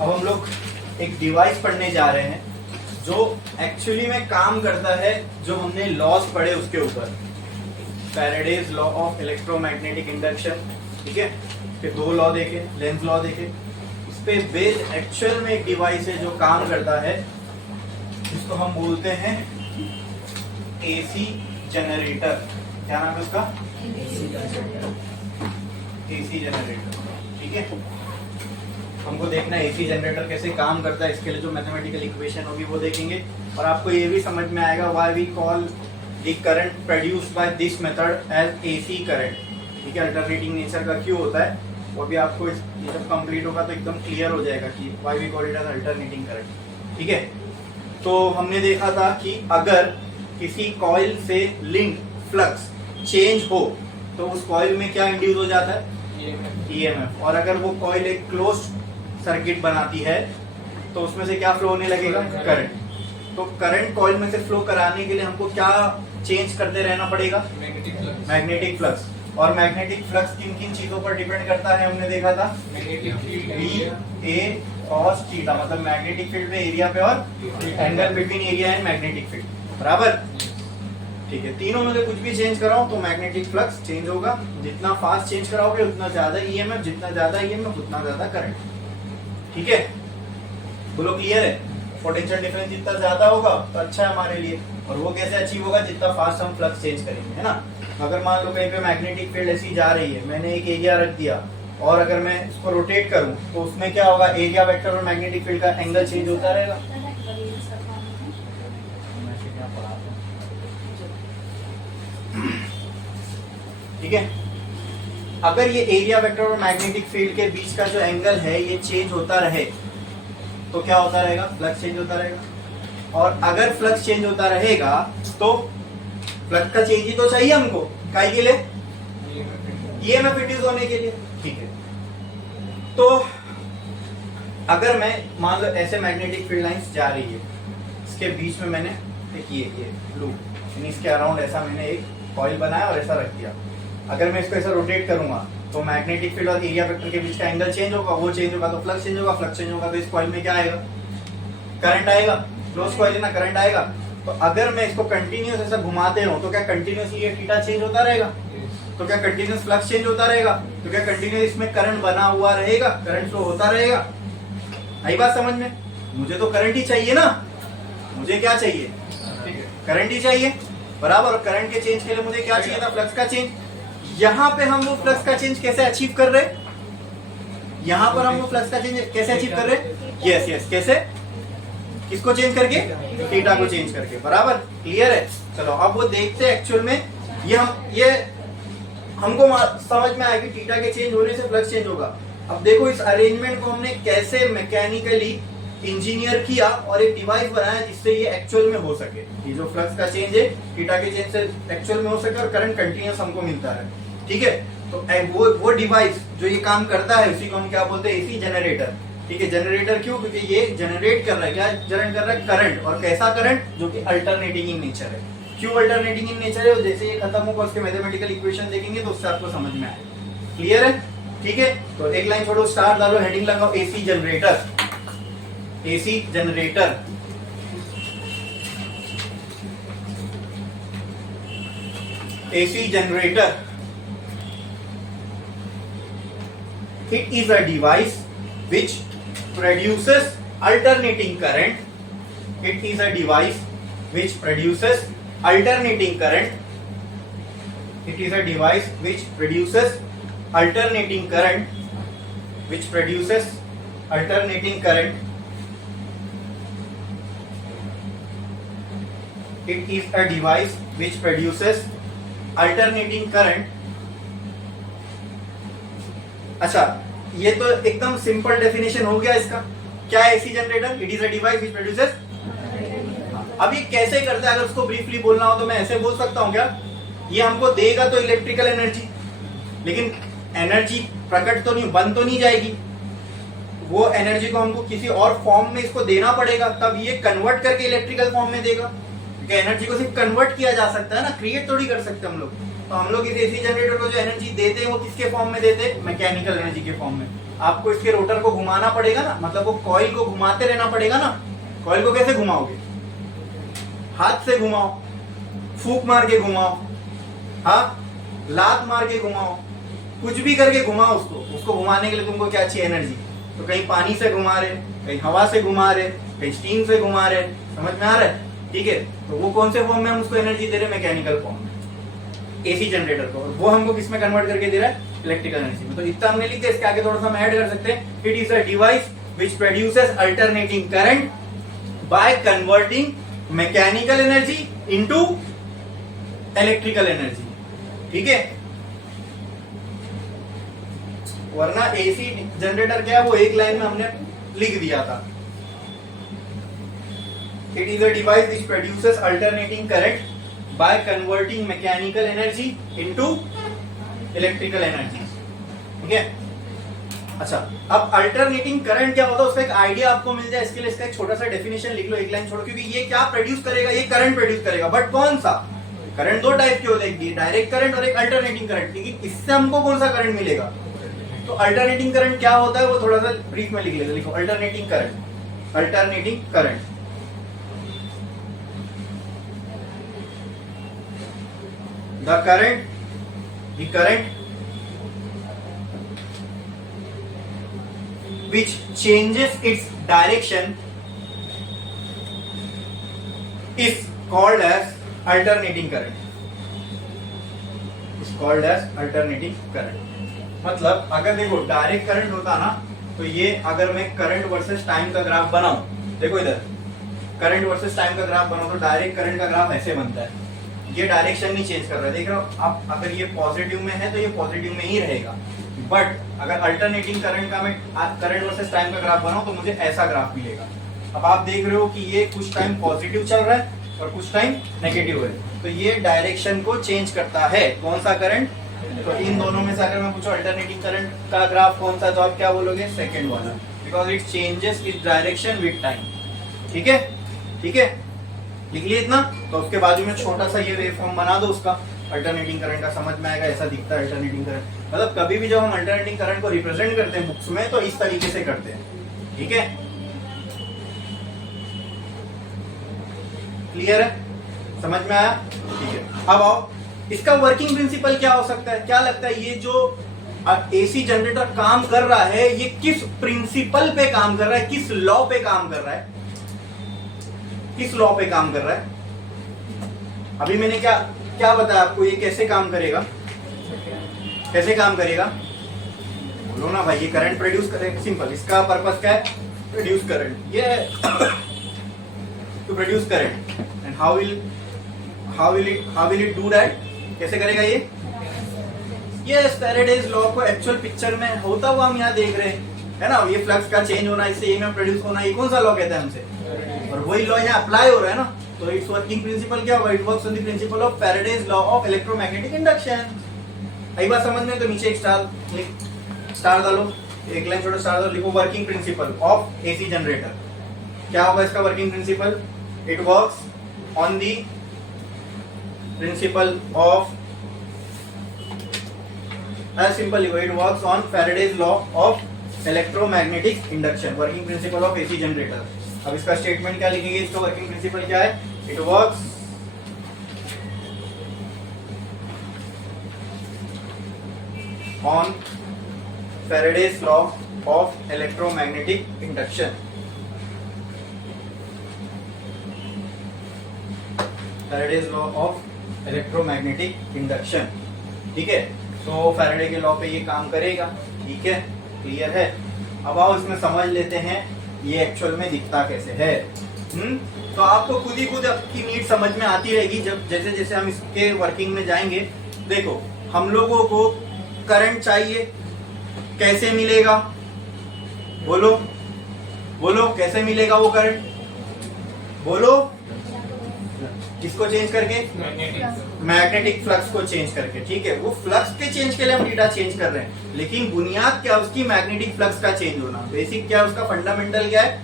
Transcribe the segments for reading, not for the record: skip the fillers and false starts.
अब हम लोग एक डिवाइस पढ़ने जा रहे हैं जो एक्चुअली में काम करता है जो हमने लॉस पढ़े उसके ऊपर। Faraday's law of electromagnetic induction, ठीक है। फिर दो लॉ देखे, लेंज लॉ देखे, इस पे बेस्ड एक्चुअल में एक डिवाइस है जो काम करता है, जिसको हम बोलते हैं एसी जनरेटर। क्या नाम है उसका? एसी जनरेटर, ठीक है। हमको देखना है एसी जनरेटर कैसे काम करता है, इसके लिए जो मैथमेटिकल इक्वेशन होगी वो देखेंगे, और आपको ये भी समझ में आएगा why we call the current produced by this method as AC current, ठीक है। अल्टरनेटिंग नेचर का क्यों होता है वो भी आपको ये जब कंप्लीट होगा तो एकदम क्लियर हो जाएगा कि why we call it as alternating current, ठीक है। तो हमने देखा था कि अगर किसी कॉइल से लिंक फ्लक्स चेंज हो तो उस कॉइल में क्या इंड्यूस हो जाता है? ईएमएफ। और अगर वो कॉइल एक क्लोज्ड सर्किट बनाती है तो उसमें से क्या फ्लो होने लगेगा? करंट। तो करंट कॉइल में से फ्लो कराने के लिए हमको क्या चेंज करते रहना पड़ेगा? Magnetic flux. और मैग्नेटिक फ्लक्स किन किन चीजों पर डिपेंड करता है हमने देखा था? बी ए कॉस थीटा, मतलब मैग्नेटिक फील्ड पे एरिया पे और angle between area and magnetic field, बराबर, ठीक है। तीनों में से कुछ भी चेंज कराओ तो मैग्नेटिक फ्लक्स चेंज होगा। जितना फास्ट चेंज कराओगे उतना ज्यादा ईएमएफ, जितना ज्यादा ईएमएफ उतना ज्यादा करंट, ठीक है। बोलो क्लियर है? पोटेंशियल डिफरेंस जितना ज्यादा होगा तो अच्छा है हमारे लिए, और वो कैसे अचीव होगा? जितना फास्ट हम फ्लक्स चेंज करेंगे, है ना। अगर मान लो कहीं पे मैग्नेटिक फील्ड ऐसी जा रही है, मैंने एक एरिया रख दिया और अगर मैं इसको रोटेट करूं तो उसमें क्या होगा? एरिया वेक्टर और मैग्नेटिक फील्ड का एंगल चेंज होता रहेगा। ठीक है। अगर ये एरिया वेक्टर और मैग्नेटिक फील्ड के बीच का जो एंगल है ये चेंज होता रहे तो क्या होता रहेगा? फ्लक्स चेंज होता रहेगा। और अगर फ्लक्स चेंज होता रहेगा तो फ्लक्स का चेंज ही तो चाहिए हमको, काहे के लिए? ईएमएफ इंड्यूस होने के लिए, ठीक है। तो अगर मैं मान लो ऐसे मैग्नेटिक फील्ड लाइंस जा रही है, इसके बीच में मैंने एक ये लूप, यानी इसके अराउंड ऐसा मैंने एक कॉइल बनाया और ऐसा रख दिया। अगर मैं इसको ऐसा रोटेट करूंगा तो मैग्नेटिक फील्ड और एरिया वेक्टर के बीच का एंगल चेंज होगा, वो चेंज होगा तो फ्लक्स चेंज होगा, फ्लक्स चेंज होगा तो इस कॉइल में क्या आएगा? करंट आएगा। क्लोज कॉइल है ना, करंट आएगा। तो अगर मैं इसको कंटिन्यूअस ऐसा घुमाते रहूं तो क्या कंटिन्यूअसली ये थीटा चेंज होता रहेगा? तो क्या कंटिन्यूअस फ्लक्स चेंज होता रहेगा? तो क्या कंटिन्यूअस इसमें करंट बना हुआ रहेगा, करंट फ्लो होता रहेगा? आई बात समझ में? मुझे तो करंट ही चाहिए ना, मुझे क्या चाहिए? करंट ही चाहिए, बराबर। और करंट के चेंज के लिए मुझे क्या चाहिए था? फ्लक्स का चेंज। यहाँ पे हम वो फ्लक्स का चेंज कैसे अचीव कर रहे? यहाँ पर हम वो फ्लक्स का चेंज कैसे अचीव कर रहे? यस यस, कैसे? किसको चेंज करके? थीटा को चेंज करके, बराबर। क्लियर है? चलो अब वो देखते हैं एक्चुअल में ये हमको समझ में आएगी थीटा के चेंज होने से फ्लक्स चेंज होगा। अब देखो इस अरेंजमेंट को हमने कैसे मैकेनिकली इंजीनियर किया और एक डिवाइस बनाया जिससे ये एक्चुअल में हो सके। ये जो फ्लक्स का चेंज है थीटा के चेंज से एक्चुअल में हो सके और करंट कंटिन्यूअस हमको मिलता है, ठीक है। तो वो डिवाइस जो ये काम करता है उसी को हम क्या बोलते हैं? एसी जनरेटर, ठीक है। जनरेटर क्यों? क्योंकि ये जनरेट कर रहा है, क्या जनरेट कर रहा है? करंट। और कैसा करंट? जो कि अल्टरनेटिंग इन नेचर है। क्यों अल्टरनेटिंग इन नेचर है? जैसे ये खत्म होगा उसके मैथमेटिकल इक्वेशन देखेंगे तो उससे आपको समझ में आएगा। क्लियर है? ठीक है। तो एक लाइन छोड़ो, स्टार डालो, हेडिंग लगाओ AC generator. AC generator, AC generator, it is a device which produces alternating current. It is a device which produces alternating current. It is a device which produces alternating current, which produces alternating current. It is a device which produces alternating current. अच्छा, ये तो एकदम simple definition हो गया इसका। क्या है AC generator? It is a device which produces. अब ये कैसे करता है? अगर उसको ब्रीफली बोलना हो तो मैं ऐसे बोल सकता हूँ क्या? ये हमको देगा तो इलेक्ट्रिकल एनर्जी, लेकिन एनर्जी प्रकट तो नहीं, बंद तो नहीं जाएगी। वो एनर्जी को हमको किसी और फॉर्म में इसको देना पड़ेगा, तब ये कन्वर्ट करके इलेक्ट्रिकल फॉर्म में देगा। एनर्जी को सिर्फ कन्वर्ट किया जा सकता है ना, क्रिएट थोड़ी कर सकते हम लोग। तो हम लोग इस एसी जनरेटर को जो एनर्जी देते हैं वो किसके फॉर्म में देते हैं? मैकेनिकल एनर्जी के फॉर्म में। आपको इसके रोटर को घुमाना पड़ेगा ना, मतलब वो कॉइल को घुमाते रहना पड़ेगा ना। कॉइल को कैसे घुमाओगे? हाथ से घुमाओ, फूंक मार के घुमाओ, हाँ, लात मार के घुमाओ, कुछ भी करके घुमाओ उसको घुमाने के लिए तुमको क्या चाहिए? एनर्जी। तो कहीं पानी से घुमा रहे, कहीं हवा से घुमा रहे, कहीं स्टीम से घुमा रहे, समझ में आ रहा है? ठीक है, तो वो कौन से फॉर्म में हम उसको एनर्जी दे रहे हैं? मैकेनिकल फॉर्म में, एसी जनरेटर को। और वो हमको किस में कन्वर्ट करके दे रहा है? इलेक्ट्रिकल एनर्जी में। तो इतना हमने लिखा, इसके आगे थोड़ा सा हम ऐड कर सकते हैं। It is a device which produces alternating current by converting mechanical energy into electrical energy. ठीक है, वरना एसी जनरेटर क्या है वो एक लाइन में हमने लिख दिया था। It is a device which produces alternating current by converting mechanical energy into electrical energy. ठीक है, अच्छा, अब अल्टरनेटिंग करंट क्या होता है उसका एक आइडिया आपको मिल जाए, इसके लिए इसका एक छोटा सा डेफिनेशन लिख लो, एक लाइन छोड़ो, क्योंकि ये क्या प्रोड्यूस करेगा? ये करंट प्रोड्यूस करेगा, बट कौन सा करंट? दो टाइप के होते हैं, डायरेक्ट करंट और एक अल्टरनेटिंग करंट। लेकिन इससे हमको कौन सा करंट मिलेगा? तो अल्टरनेटिंग करंट क्या होता है वो थोड़ा सा ब्रीफ में लिख लेते। लिखो alternating current. Alternating current the current which changes its direction is called as alternating current. Is called as alternating current. मतलब अगर देखो डायरेक्ट करंट होता ना, तो ये अगर मैं करंट वर्सेस टाइम का ग्राफ बनाऊं, देखो इधर करंट वर्सेस टाइम का ग्राफ बनाऊं तो डायरेक्ट करंट का ग्राफ ऐसे बनता है। ये डायरेक्शन नहीं चेंज कर रहा है, देख रहे हो आप? अगर ये पॉजिटिव में है तो ये पॉजिटिव में ही रहेगा। बट अगर अल्टरनेटिंग करंट का मैं करंट वर्सेस टाइम का ग्राफ बनाऊं तो मुझे ऐसा ग्राफ मिलेगा। अब आप देख रहे हो कि ये कुछ टाइम पॉजिटिव चल रहा है और कुछ टाइम नेगेटिव है, तो ये डायरेक्शन को चेंज करता है। कौन सा करंट? तो इन दोनों में से अगर मैं पूछूं अल्टरनेटिंग करंट का ग्राफ कौन सा, तो आप क्या बोलोगे? सेकंड वाला, because it changes its direction with time. ठीक है, ठीक है, लिख लिया इतना। तो उसके बाजू में छोटा सा ये वेवफॉर्म बना दो उसका, अल्टरनेटिंग करंट का, समझ में आएगा? ऐसा दिखता है अल्टरनेटिंग करंट। मतलब कभी भी जब हम अल्टरनेटिंग करंट को रिप्रेजेंट करते हैं बुक्स में तो इस तरीके से करते हैं। ठीक है, क्लियर है? समझ में आया? ठीक है, अब आओ इसका वर्किंग प्रिंसिपल क्या हो सकता है? क्या लगता है ये जो एसी जनरेटर काम कर रहा है ये किस प्रिंसिपल पे काम कर रहा है? किस लॉ पे काम कर रहा है? किस लॉ पे काम कर रहा है? अभी मैंने क्या बताया आपको? ये कैसे काम करेगा? कैसे काम करेगा? बोलो ना भाई। ये करंट प्रोड्यूस करेगा, सिंपल। इसका पर्पस क्या है? Produce current. ये to produce current. And how will it do that? कैसे करेगा ये? फैराडेज लॉ को एक्चुअल पिक्चर में होता हुआ हम यहाँ देख रहे हैं, है ना? ये फ्लक्स का चेंज होना, इससे ईएमएफ प्रोड्यूस होना, ये कौन सा लॉ कहता है हमसे? और वही लॉ यहाँ अप्लाई हो रहा है ना। तो इट्स वर्किंग प्रिंसिपल क्या होगा? It works on the principle of Faraday's law of electromagnetic induction. आई बात समझ में? तो नीचे एक स्टार डालो, एक लाइन छोटा स्टार डालो, लिखो working principle of AC generator. क्या होगा इसका working principle? It works on the principle of, simple लिखो, it works on Faraday's law of electromagnetic induction, working principle of AC generator. अब इसका स्टेटमेंट क्या लिखेंगे? इसका वर्किंग प्रिंसिपल क्या है? It works on Faraday's law of electromagnetic induction. Faraday's law of electromagnetic induction. ठीक है, तो फैराडे के लॉ पे ये काम करेगा। ठीक है, क्लियर है? अब आओ इसमें समझ लेते हैं ये एक्चुअल में दिखता कैसे है। तो आपको खुद ही खुद आपकी नीड समझ में आती रहेगी जब जैसे जैसे हम इसके वर्किंग में जाएंगे। देखो, हम लोगों को करंट चाहिए, कैसे मिलेगा? बोलो बोलो, कैसे मिलेगा वो करंट? बोलो। किसको चेंज करके? मैग्नेटिक फ्लक्स को चेंज करके। ठीक है, वो फ्लक्स के चेंज के लिए हम डेटा चेंज कर रहे हैं, लेकिन बुनियाद क्या उसकी? मैग्नेटिक फ्लक्स का चेंज होना। बेसिक क्या उसका? फंडामेंटल क्या है?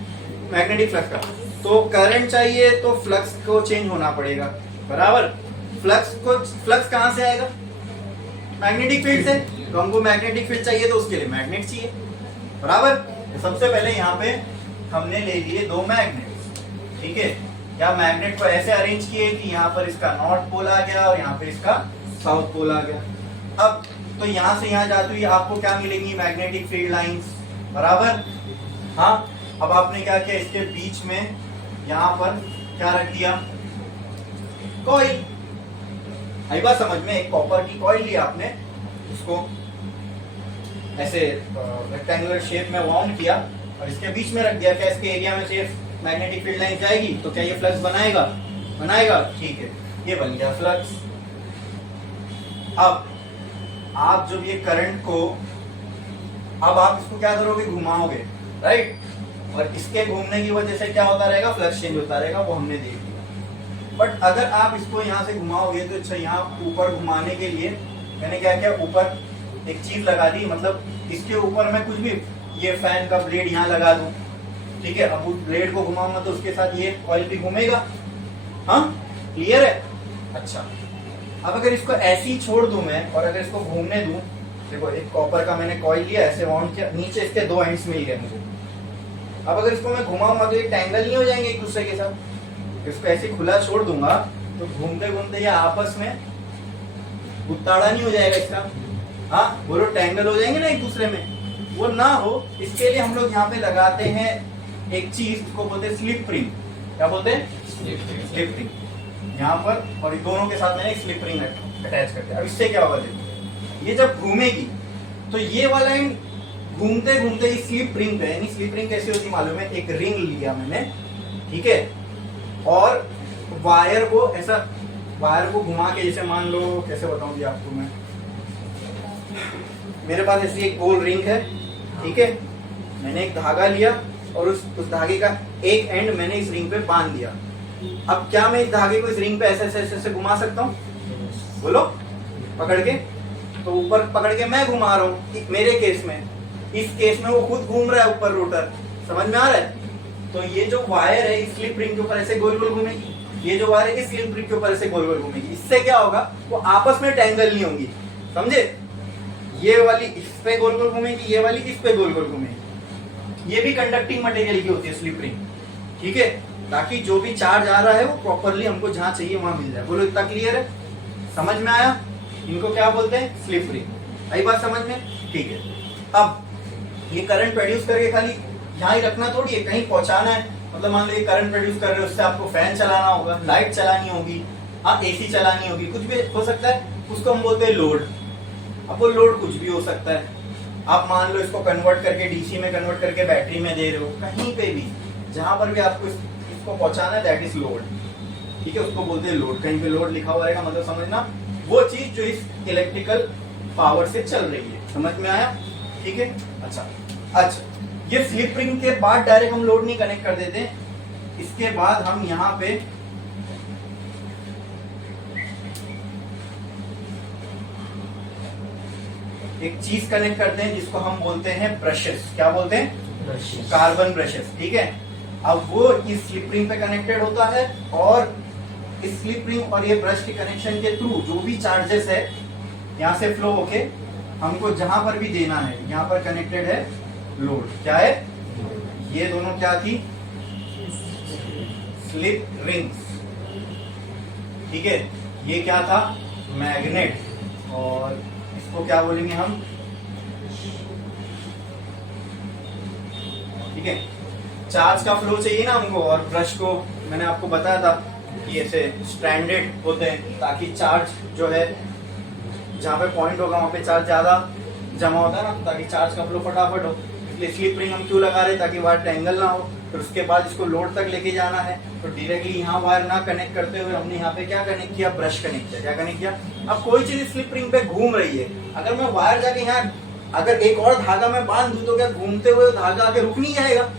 मैग्नेटिक फ्लक्स का। तो करंट चाहिए तो फ्लक्स को चेंज होना पड़ेगा, बराबर? फ्लक्स कहां से आएगा? मैग्नेटिक फील्ड से, तो हमको मैग्नेटिक फील्ड चाहिए तो उसके लिए मैग्नेट चाहिए, बराबर। तो सबसे पहले यहाँ पे हमने ले लिए दो मैग्नेट, ठीक है। या मैग्नेट को ऐसे अरेंज किए कि यहाँ पर इसका नॉर्थ पोल आ गया और यहाँ पे इसका साउथ पोल आ गया। अब तो यहाँ से यहाँ जाते हुए आपको क्या मिलेंगी, मैग्नेटिक फील्ड लाइंस, बराबर। हाँ, अब आपने क्या किया, इसके बीच में यहाँ पर क्या रख दिया, कॉइल। आई बात समझ में, एक कॉपर की कॉइल लिया आपने, उसको ऐसे रेक्टेंगुलर शेप में वाउंड किया और इसके बीच में रख दिया। क्या इसके एरिया में से मैग्नेटिक फील्ड लाइन जाएगी तो क्या ये फ्लक्स बनाएगा, बनाएगा, ठीक है, ये बन गया फ्लक्स। अब आप जब ये करंट को, अब आप इसको क्या करोगे, घुमाओगे, राइट। और इसके घूमने की वजह से क्या होता रहेगा, फ्लक्स चेंज होता रहेगा, वो हमने देख लिया। बट अगर आप इसको यहाँ से घुमाओगे तो अच्छा, यहाँ ऊपर घुमाने के लिए मैंने क्या किया, ऊपर एक चीज लगा दी, मतलब इसके ऊपर मैं कुछ भी, ये फैन का ब्लेड यहाँ लगा दूं, ठीक है। अब उस ब्लेड को घुमाऊंगा तो उसके साथ ये कॉइल भी घूमेगा। हाँ, क्लियर है। अच्छा, अब अगर इसको ऐसे ही छोड़ दूं मैं और अगर इसको घूमने दूं, देखो एक कॉपर का मैंने कॉइल लिया, ऐसे वाउंड किया, नीचे इसके दो एंड्स मिल गए मुझे। अब अगर इसको मैं घुमाऊंगा तो ये टैंगल नहीं हो जाएंगे एक दूसरे के साथ। इसको ऐसे खुला छोड़ दूंगा तो घूमते घूमते ये आपस में उताड़ा नहीं हो जाएगा इसका, हाँ, वो लोग टैंगल हो जाएंगे ना एक दूसरे में, वो ना हो इसके लिए हम लोग यहाँ पे लगाते हैं एक चीज, इसको बोलते हैं स्लिप रिंग। क्या बोलते हैं, स्लिप रिंग यहाँ पर, और दोनों के साथ मैंने एक स्लिप रिंग अटैच कर दिया। अब इससे क्या होगा, देखो ये जब घूमेगी तो ये वाला घूमते घूमते इस स्लिप रिंग पे, यानी स्लिप रिंग कैसे होती मालूम है, एक रिंग लिया मैंने, ठीक है, और वायर को ऐसा, वायर को घुमा के, जैसे मान लो, कैसे बताऊं जी आपको मैं, मेरे पास ऐसी एक गोल रिंग है, ठीक है, मैंने एक धागा लिया और उस धागे का एक एंड मैंने इस रिंग पे बांध दिया। अब क्या मैं इस धागे को इस रिंग पे ऐसे ऐसे ऐसे घुमा सकता हूँ, बोलो, पकड़ के, तो ऊपर पकड़ के मैं घुमा रहा हूँ मेरे केस में, इस केस में वो खुद घूम रहा है ऊपर, रोटर, समझ में आ रहा है। तो ये जो वायर है इस स्लिप रिंग के ऊपर ऐसे गोल गोल घूमेगी, ये जो वायर है इस स्लिप रिंग के ऊपर ऐसे गोल गोल घूमेगी। इससे क्या होगा, वो आपस में टैंगल नहीं होंगी, समझे। ये वाली इस पे गोल गोल घूमेगी, ये वाली इस पे गोल गोल घूमेगी। ये भी कंडक्टिंग मटेरियल की होती है स्लिप रिंग, ठीक है, ताकि जो भी चार्ज आ रहा है वो प्रॉपरली हमको जहां चाहिए वहां मिल जाए। बोलो, इतना क्लियर है, समझ में आया। इनको क्या बोलते हैं, स्लिप रिंग। आई बात समझ में, ठीक है। अब ये करंट प्रोड्यूस करके खाली यहाँ ही रखना थोड़ी है, कहीं पहुंचाना है। मतलब मान लो ये करंट प्रोड्यूस कर रहे हो, उससे आपको फैन चलाना होगा, लाइट चलानी होगी, हाँ, एसी चलानी होगी, कुछ भी हो सकता है, उसको हम बोलते हैं लोड। अब वो लोड कुछ भी हो सकता है। आप मान लो इसको कन्वर्ट करके डीसी में कन्वर्ट करके बैटरी में दे रहे हो, कहीं पे भी जहां पर भी आपको इसको पहुंचाना है, दैट इज लोड, ठीक है, उसको बोलते हैं लोड। कहीं पे लोड लिखा हुआ रहेगा, मतलब समझना वो चीज जो इस इलेक्ट्रिकल पावर से चल रही है, समझ में आया, ठीक है। अच्छा, ये स्लिप रिंग के बाद डायरेक्ट हम लोड नहीं कनेक्ट कर देते, इसके बाद हम यहाँ पे एक चीज कनेक्ट करते हैं जिसको हम बोलते हैं ब्रशेस। क्या बोलते हैं, कार्बन ब्रशेस, ठीक है। अब वो इस स्लिप रिंग पे कनेक्टेड होता है और इस स्लिप रिंग और ये ब्रश के कनेक्शन के थ्रू जो भी चार्जेस है यहाँ से फ्लो होके हमको जहां पर भी देना है, यहाँ पर कनेक्टेड है लोड। क्या है, ये दोनों क्या थी, स्लिप रिंग्स, ठीक है। ये क्या था, मैग्नेट, और इसको क्या बोलेंगे हम, ठीक है। चार्ज का फ्लो चाहिए ना हमको, और ब्रश को मैंने आपको बताया था कि ऐसे स्ट्रैंडेड होते हैं ताकि चार्ज जो है जहाँ पे पॉइंट होगा वहाँ पे चार्ज ज्यादा जमा होता है ना, ताकि चार्ज का फ्लो फटाफट हो। इसलिए स्लिप रिंग हम क्यों लगा रहे, ताकि वायर टैंगल ना हो। फिर उसके बाद इसको लोड तक लेके जाना है, तो डायरेक्टली यहाँ वायर ना कनेक्ट करते हुए हमने यहाँ पे क्या कनेक्ट किया, ब्रश कनेक्ट किया। क्या कनेक्ट किया, अब कोई चीज स्लिप रिंग पे घूम रही है, अगर मैं वायर जाके यहाँ अगर एक और धागा में बांध दूं तो क्या घूमते हुए धागा आगे रुक नहीं जाएगा।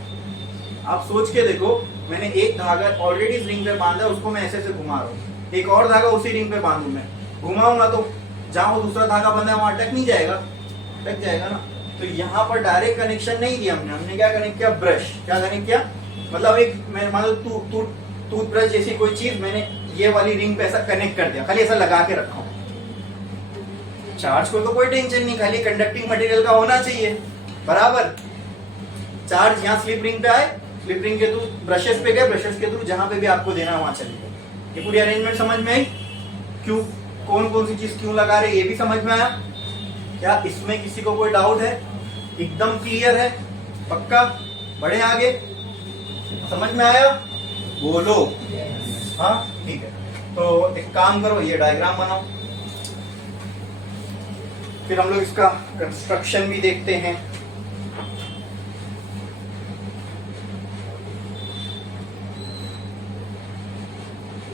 आप सोच के देखो, मैंने एक धागा ऑलरेडी इस रिंग पे बांधा, उसको मैं ऐसे ऐसे घुमा रहा हूँ, एक और धागा उसी रिंग पे बांधू, मैं घुमाऊंगा तो जहां वो दूसरा धागा बंधा है वहां अटक नहीं जाएगा, अटक जाएगा ना। तो यहाँ पर डायरेक्ट कनेक्शन नहीं दिया हमने क्या कनेक्ट किया, ब्रश। क्या कनेक्ट किया, मतलब एक मैं मान लो टूथब्रश जैसी कोई चीज मैंने ये वाली रिंग पे ऐसा कनेक्ट कर दिया, खाली ऐसा लगा के रखा हूँ, चार्ज को तो कोई टेंशन नहीं, खाली कंडक्टिंग मटेरियल का होना चाहिए बराबर। चार्ज यहाँ स्लिप रिंग पे आए, स्लिप रिंग के थ्रू ब्रशेस पे गए, ब्रशेस के थ्रू जहां पे भी आपको देना है वहां चले गए। ये पूरी अरेंजमेंट समझ में आई? क्यों, कौन कौन सी चीज क्यों लगा रहे ये भी समझ में आया? क्या इसमें किसी को कोई डाउट है? एकदम क्लियर है? पक्का? बढ़े आगे? समझ में आया? बोलो। हाँ ठीक है, तो एक काम करो, ये डायग्राम बनाओ, फिर हम लोग इसका कंस्ट्रक्शन भी देखते हैं।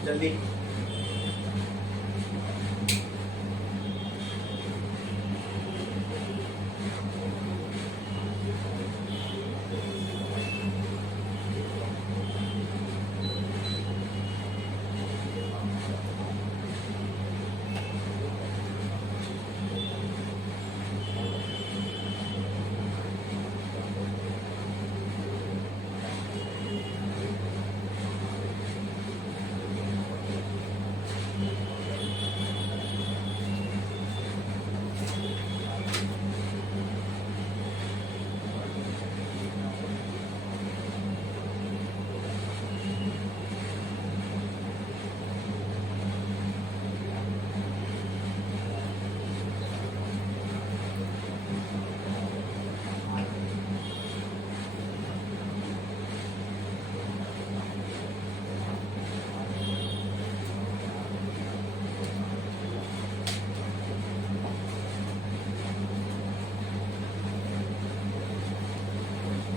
जल्दी।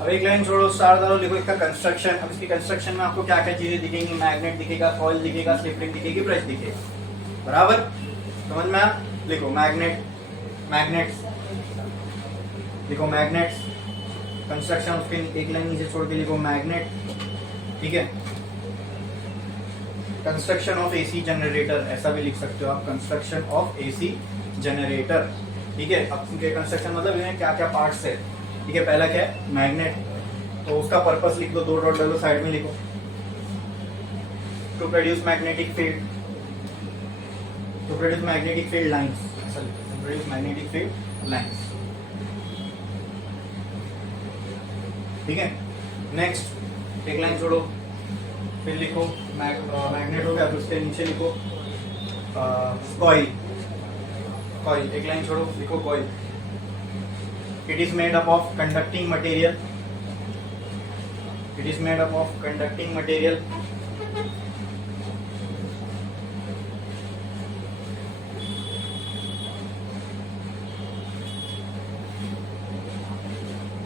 अब एक लाइन छोड़ो, स्टार डालो, लिखो इसका कंस्ट्रक्शन। अब इसकी कंस्ट्रक्शन में आपको क्या क्या चीजें दिखेंगी? मैग्नेट दिखेगा, कॉइल दिखेगा, स्लिप रिंग दिखेगी, ब्रश दिखेगा, बराबर? समझ में आया? लिखो मैग्नेट, मैग्नेट्स लिखो, मैग्नेट्स कंस्ट्रक्शन। उसके एक लाइन नीचे छोड़ के लिखो मैग्नेट, ठीक है? कंस्ट्रक्शन ऑफ एसी जनरेटर, ऐसा भी लिख सकते हो आप, कंस्ट्रक्शन ऑफ एसी जनरेटर, ठीक है? अब इनके कंस्ट्रक्शन मतलब इन्हें क्या क्या पार्ट्स है, ठीक है? पहला क्या है? मैग्नेट, तो उसका पर्पस लिख दो, 2 डॉट डालो, साइड में लिखो, to produce magnetic field, to produce magnetic field lines, to produce magnetic field lines, ठीक है? नेक्स्ट एक लाइन छोड़ो, फिर लिखो मैग्नेट हो गया, फिर उसके नीचे लिखो कॉइल, कॉइल एक लाइन छोड़ो, लिखो coil. It is made up of conducting material. It is made up of conducting material.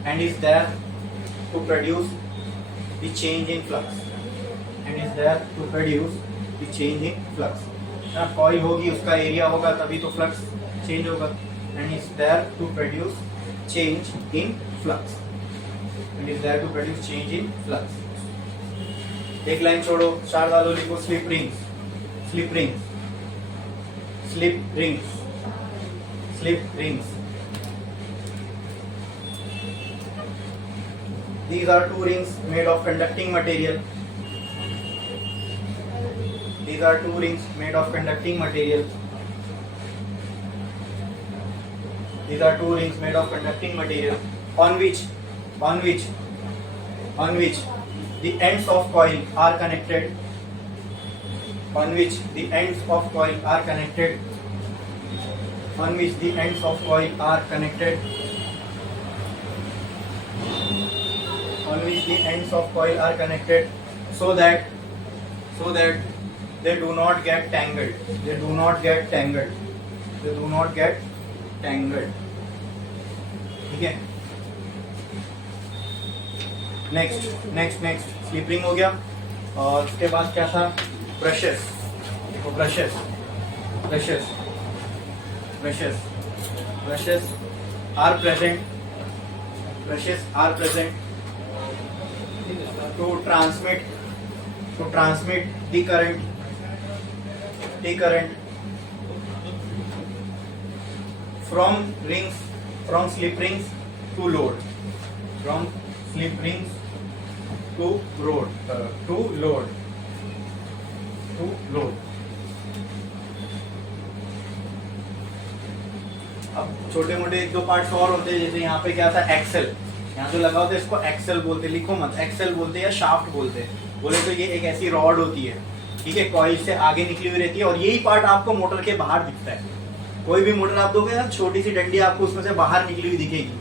And is there to produce the change in flux. And is there to produce the change in flux. Coil होगी, उसका area होगा, तभी तो flux change होगा। And is there to produce change in flux. It is there to produce change in flux. एक line छोड़ो, चार डालो, लिखो slip rings, slip rings, slip rings, slip rings. These are two rings made of conducting material. These are two rings made of conducting material. These are two rings made of conducting material on which the ends of coil are connected. On which the ends of coil are connected. On which the ends of coil are connected. On which the ends of coil are connected, so that they do not get tangled. They do not get tangled. They do not get tangled. ठीक है? Next slip ring हो गया, और उसके बाद क्या था? Brushes. देखो brushes, brushes, brushes, brushes are present, brushes are present to transmit the current from slip rings to load, from slip rings to load. अब छोटे मोटे एक दो पार्ट्स और होते हैं, जैसे यहाँ पे क्या था एक्सेल, यहाँ जो लगा होता है इसको एक्सेल बोलते हैं, लिखो मत, एक्सेल बोलते हैं या शाफ्ट बोलते हैं। बोले तो ये एक ऐसी रॉड होती है, ठीक है, कॉइल से आगे निकली हुई रहती है, और यही पार्ट आपको मोटर के बाहर दिखता है। कोई भी मोटर आप दोगे ना, छोटी सी डंडी आपको उसमें से बाहर निकली हुई दिखेगी,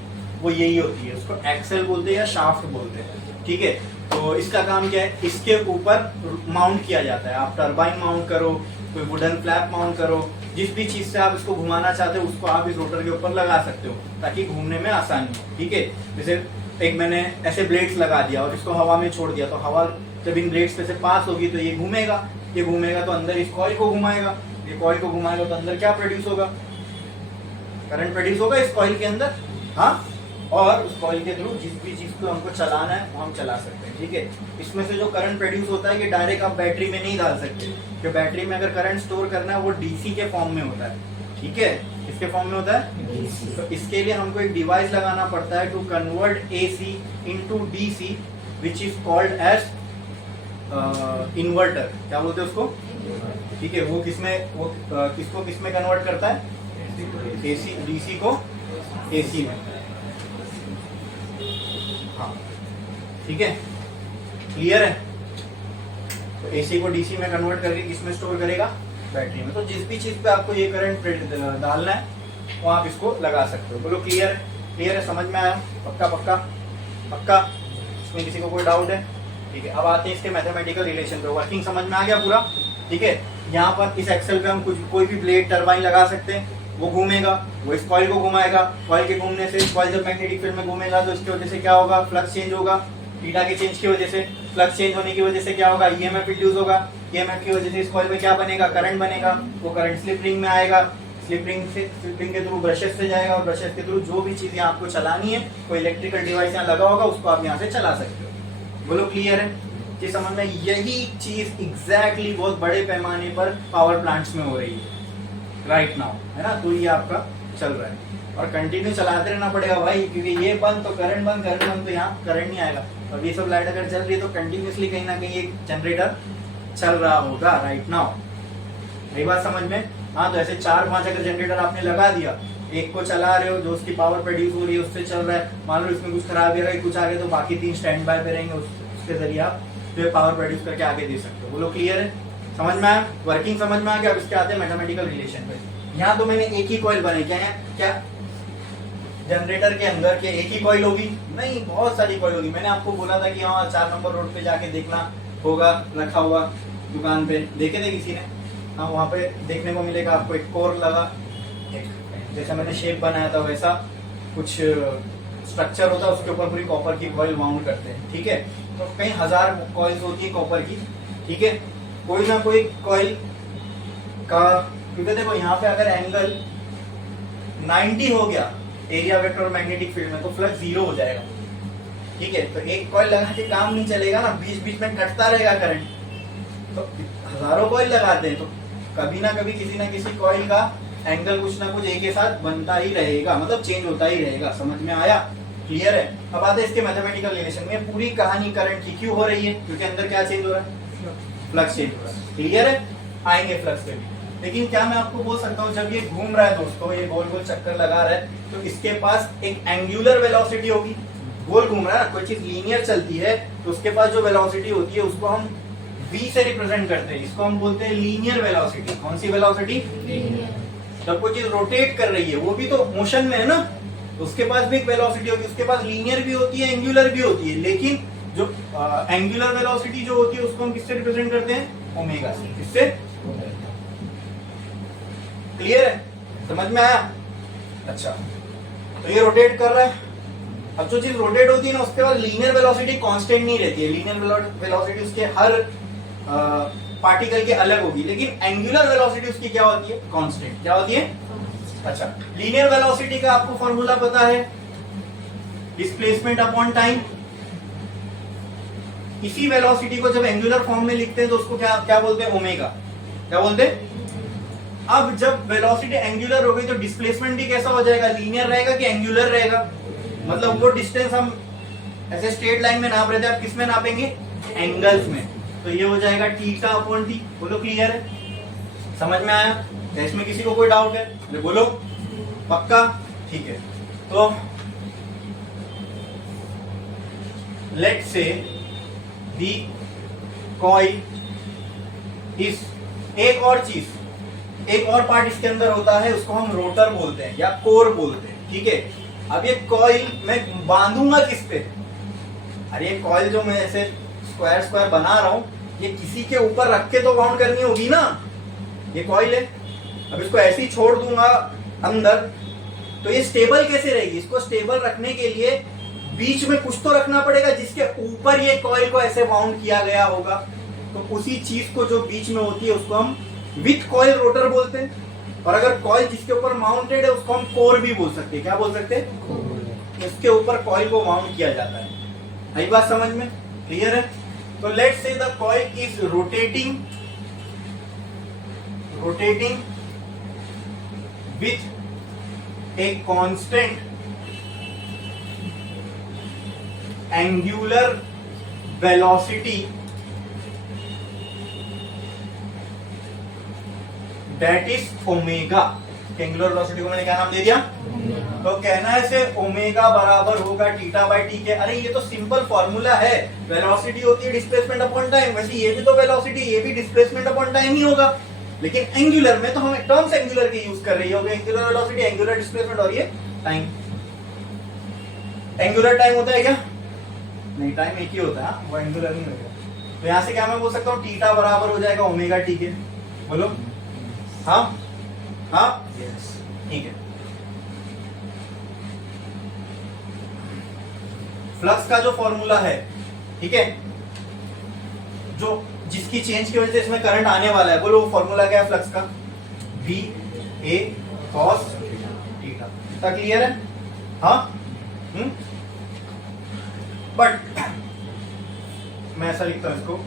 वो यही होती है, उसको एक्सेल बोलते हैं या शाफ्ट बोलते हैं, ठीक है। तो इसका काम क्या है, इसके ऊपर माउंट किया जाता है। आप टरबाइन माउंट करो, कोई वुडन फ्लैप माउंट करो, जिस भी चीज से आप इसको घुमाना चाहते हो उसको आप इस रोटर के ऊपर लगा सकते हो, ताकि घूमने में आसानी हो, ठीक है। जैसे एक मैंने ऐसे ब्लेड्स लगा दिया और इसको हवा में छोड़ दिया, तो हवा जब इन ब्लेड्स पे से पास होगी तो ये घूमेगा, ये घूमेगा तो अंदर इस कॉइल को घुमाएगा, ये कॉइल को घुमाएगा तो अंदर क्या प्रोड्यूस होगा, करंट प्रोड्यूस होगा इस कॉइल के अंदर, हाँ। और उस कॉइल के थ्रू जिस भी चीज को हमको चलाना है वो हम चला सकते हैं, ठीक है। इसमें से जो करंट प्रोड्यूस होता है ये डायरेक्ट आप बैटरी में नहीं डाल सकते, क्योंकि बैटरी में अगर करंट स्टोर करना है वो डीसी के फॉर्म में होता है, ठीक है। किसके फॉर्म में होता है, डीसी। तो इसके लिए हमको एक डिवाइस लगाना पड़ता है to convert AC into DC, which is called as inverter, क्या बोलते हैं उसको, ठीक है। वो किसको किसमें कन्वर्ट करता है, एसी, डीसी को एसी में, हाँ, ठीक है, क्लियर है। तो एसी को डीसी में कन्वर्ट करके किसमें स्टोर करेगा, बैटरी में। तो जिस भी चीज पे आपको ये करंट डालना है वो आप इसको लगा सकते हो। बोलो क्लियर है, क्लियर है, समझ में आया, पक्का पक्का पक्का, इसमें किसी को कोई डाउट है, ठीक है। अब आते हैं इसके मैथमेटिकल रिलेशन पे, वर्किंग समझ में आ गया पूरा, ठीक है। यहाँ पर इस एक्सेल पे हम कोई भी ब्लेड टरबाइन लगा सकते हैं, वो घूमेगा, वो इस कॉइल को घुमाएगा, कॉइल के घूमने से कॉइल जब मैग्नेटिक फील्ड में घूमेगा तो इसकी वजह से क्या होगा, फ्लक्स चेंज होगा, थीटा के चेंज की वजह से, फ्लक्स चेंज होने की वजह से क्या होगा, ईएमएफ इंड्यूस होगा, ईएमएफ की वजह से इस कॉइल में क्या बनेगा, करंट बनेगा, वो करंट स्लिप रिंग में आएगा, स्लिप रिंग के थ्रू ब्रशेस से जाएगा, और ब्रशेस के थ्रू जो भी चीजें आपको चलानी है, कोई इलेक्ट्रिकल डिवाइस यहाँ लगा होगा उसको आप यहाँ से चला सकते हो। बोलो क्लियर है कि समझ में, यही चीज एग्जैक्टली बहुत बड़े पैमाने पर पावर प्लांट्स में हो रही है राइट नाउ, है ना। तो ये आपका चल रहा है और कंटिन्यू चलाते रहना पड़ेगा भाई, क्योंकि ये बंद तो करंट बंद, करंट बंद तो यहाँ करंट नहीं आएगा। और ये सब लाइट अगर चल रही है तो कंटिन्यूसली कहीं ना कहीं एक जनरेटर चल रहा होगा राइट नाउ, यही बात समझ में। हाँ, तो ऐसे 4-5 अगर जनरेटर आपने लगा दिया, एक को चला रहे हो जो उसकी पावर प्रोड्यूस हो रही है उससे चल रहा है, मान लो इसमें कुछ खराबी रही, कुछ आगे, तो बाकी 3 स्टैंड बाय पे रहेंगे, उसके जरिए आप फिर पावर प्रोड्यूस करके आगे दे सकते हो। बोलो क्लियर है, समझ में आया, वर्किंग समझ में आ गया। अब इसके आते हैं मैथमेटिकल रिलेशन पे। यहाँ तो मैंने एक ही कॉइल बनाई, क्या है, क्या जनरेटर के अंदर के एक ही कॉइल होगी, नहीं, बहुत सारी कॉइल होगी। मैंने आपको बोला था कि हाँ 4 नंबर रोड पे जाके देखना होगा, रखा हुआ दुकान पे, देखे थे किसी ने, हाँ वहाँ पे देखने को मिलेगा आपको एक कोर लगा, एक जैसा मैंने शेप बनाया था वैसा कुछ स्ट्रक्चर होता है, उसके ऊपर पूरी कॉपर की कॉइल माउंट करते हैं, ठीक है। तो कई हजार कॉइल्स होती है कॉपर की, ठीक है। कोई ना कोई कॉइल का, क्योंकि देखो यहाँ पे अगर एंगल 90 हो गया एरिया वेक्टर और मैग्नेटिक फील्ड में, तो फ्लक्स 0 हो जाएगा, ठीक है। तो एक कॉइल लगा के काम नहीं चलेगा ना, बीच बीच में कटता रहेगा करंट, तो हजारों कॉइल लगाते हैं, तो कभी ना कभी किसी ना किसी कॉइल का एंगल कुछ ना कुछ एक के साथ बनता ही रहेगा, मतलब चेंज होता ही रहेगा, समझ में आया, क्लियर है। अब आते हैं इसके मैथमेटिकल रिलेशन में। पूरी कहानी करंट की क्यों हो रही है, क्योंकि अंदर क्या चेंज हो रहा है, फ्लक्स चेंज हो रहा है, क्लियर है, आएंगे फ्लक्स पे भी। लेकिन क्या मैं आपको बोल सकता हूँ, जब ये घूम रहा है दोस्तों, ये गोल गोल चक्कर लगा रहा है, तो इसके पास एक एंगुलर वेलोसिटी होगी, गोल घूम रहा है, कोई चीज लीनियर चलती है तो उसके पास जो वेलोसिटी होती है उसको हम v से रिप्रेजेंट करते हैं, इसको हम बोलते हैं लीनियर वेलोसिटी। कौन सी वेलोसिटी, जब कोई चीज रोटेट कर रही है, वो भी तो मोशन में है ना, उसके पास भी एक वेलोसिटी होगी, उसके पास लीनियर भी होती है, एंगुलर भी होती है, लेकिन जो एंगुलर वेलोसिटी जो होती है उसको हम किससे रिप्रेजेंट करते हैं, ओमेगा से, किससे, क्लियर है, समझ में आया। अच्छा, तो ये रोटेट कर रहा है, अब जो चीज रोटेट होती है ना उसके बाद लीनियर वेलोसिटी कांस्टेंट नहीं रहती है, लीनियर वेलोसिटी उसके हर पार्टिकल के अलग होगी, लेकिन एंगुलर वेलोसिटी उसकी क्या होती है, कांस्टेंट, क्या होती है। अच्छा, लीनियर वेलोसिटी का आपको फॉर्मूला पता है, डिस्प्लेसमेंट अपॉन टाइम। इसी वेलोसिटी को जब एंगुलर फॉर्म में लिखते हैं तो उसको क्या क्या बोलते हैं, ओमेगा, क्या बोलते हैं। अब जब वेलोसिटी एंगुलर हो गई तो डिस्प्लेसमेंट भी कैसा हो जाएगा, लीनियर रहेगा कि एंगुलर रहेगा, मतलब वो डिस्टेंस हम ऐसे स्ट्रेट लाइन में नाप रहे थे, आप किस में नापेंगे, एंगल्स में, तो ये हो जाएगा थीटा अपॉन टी। बोलो क्लियर है, समझ में आया, इसमें किसी को कोई डाउट है, बोलो पक्का? ठीक है, तो लेट से दी कॉइल इस, एक और चीज, एक और पार्ट इसके अंदर होता है, उसको हम रोटर बोलते हैं या कोर बोलते हैं, ठीक है। अब ये कॉइल मैं बांधूंगा किस पे? अरे ये कॉइल जो मैं ऐसे स्क्वायर स्क्वायर बना रहा हूं, ये किसी के ऊपर रख के तो बाउंड करनी होगी ना। ये कॉइल है, अब इसको ऐसे ही छोड़ दूंगा अंदर, तो ये स्टेबल कैसे रहेगी? इसको स्टेबल रखने के लिए बीच में कुछ तो रखना पड़ेगा जिसके ऊपर ये कॉइल को ऐसे बाउंड किया गया होगा। तो उसी चीज को जो बीच में होती है उसको हम विथ कॉइल रोटर बोलते हैं। और अगर कॉइल जिसके ऊपर माउंटेड है उसको हम कोर भी बोल सकते हैं। क्या बोल सकते हैं? इसके ऊपर कॉइल को माउंट किया जाता है। आई बात समझ में? क्लियर है? तो let's say the coil is rotating with a constant angular velocity that is omega. Angular velocity को मैंने क्या नाम दे दिया? तो कहना है से ओमेगा बराबर होगा थीटा बाई टी के। अरे ये तो सिंपल फॉर्मूला है, वेलोसिटी होती है डिस्प्लेसमेंट अपॉन टाइम, वैसे ये भी तो वेलोसिटी, ये भी डिस्प्लेसमेंट अपॉन टाइम ही होगा, लेकिन एंगुलर में तो हम टर्म्स एंगुलर के यूज कर रही है। एंगुलर वेलोसिटी, एंगुलर डिस्प्लेसमेंट और ये टाइम। एंगुलर टाइम होता है क्या? नहीं, टाइम एक ही होता है, वो एंगुलर नहीं होगा। तो यहां से क्या मैं बोल सकता हूँ? थीटा बराबर हो जाएगा ओमेगा टी के। बोलो हाँ हाँ, ठीक है। फ्लक्स का जो फॉर्मूला है, ठीक है, जो जिसकी चेंज की वजह से इसमें करंट आने वाला है, बोलो वो फॉर्मूला क्या है फ्लक्स का? V A cos theta. इतना क्लियर है? हाँ, बट मैं ऐसा लिखता हूं इसको,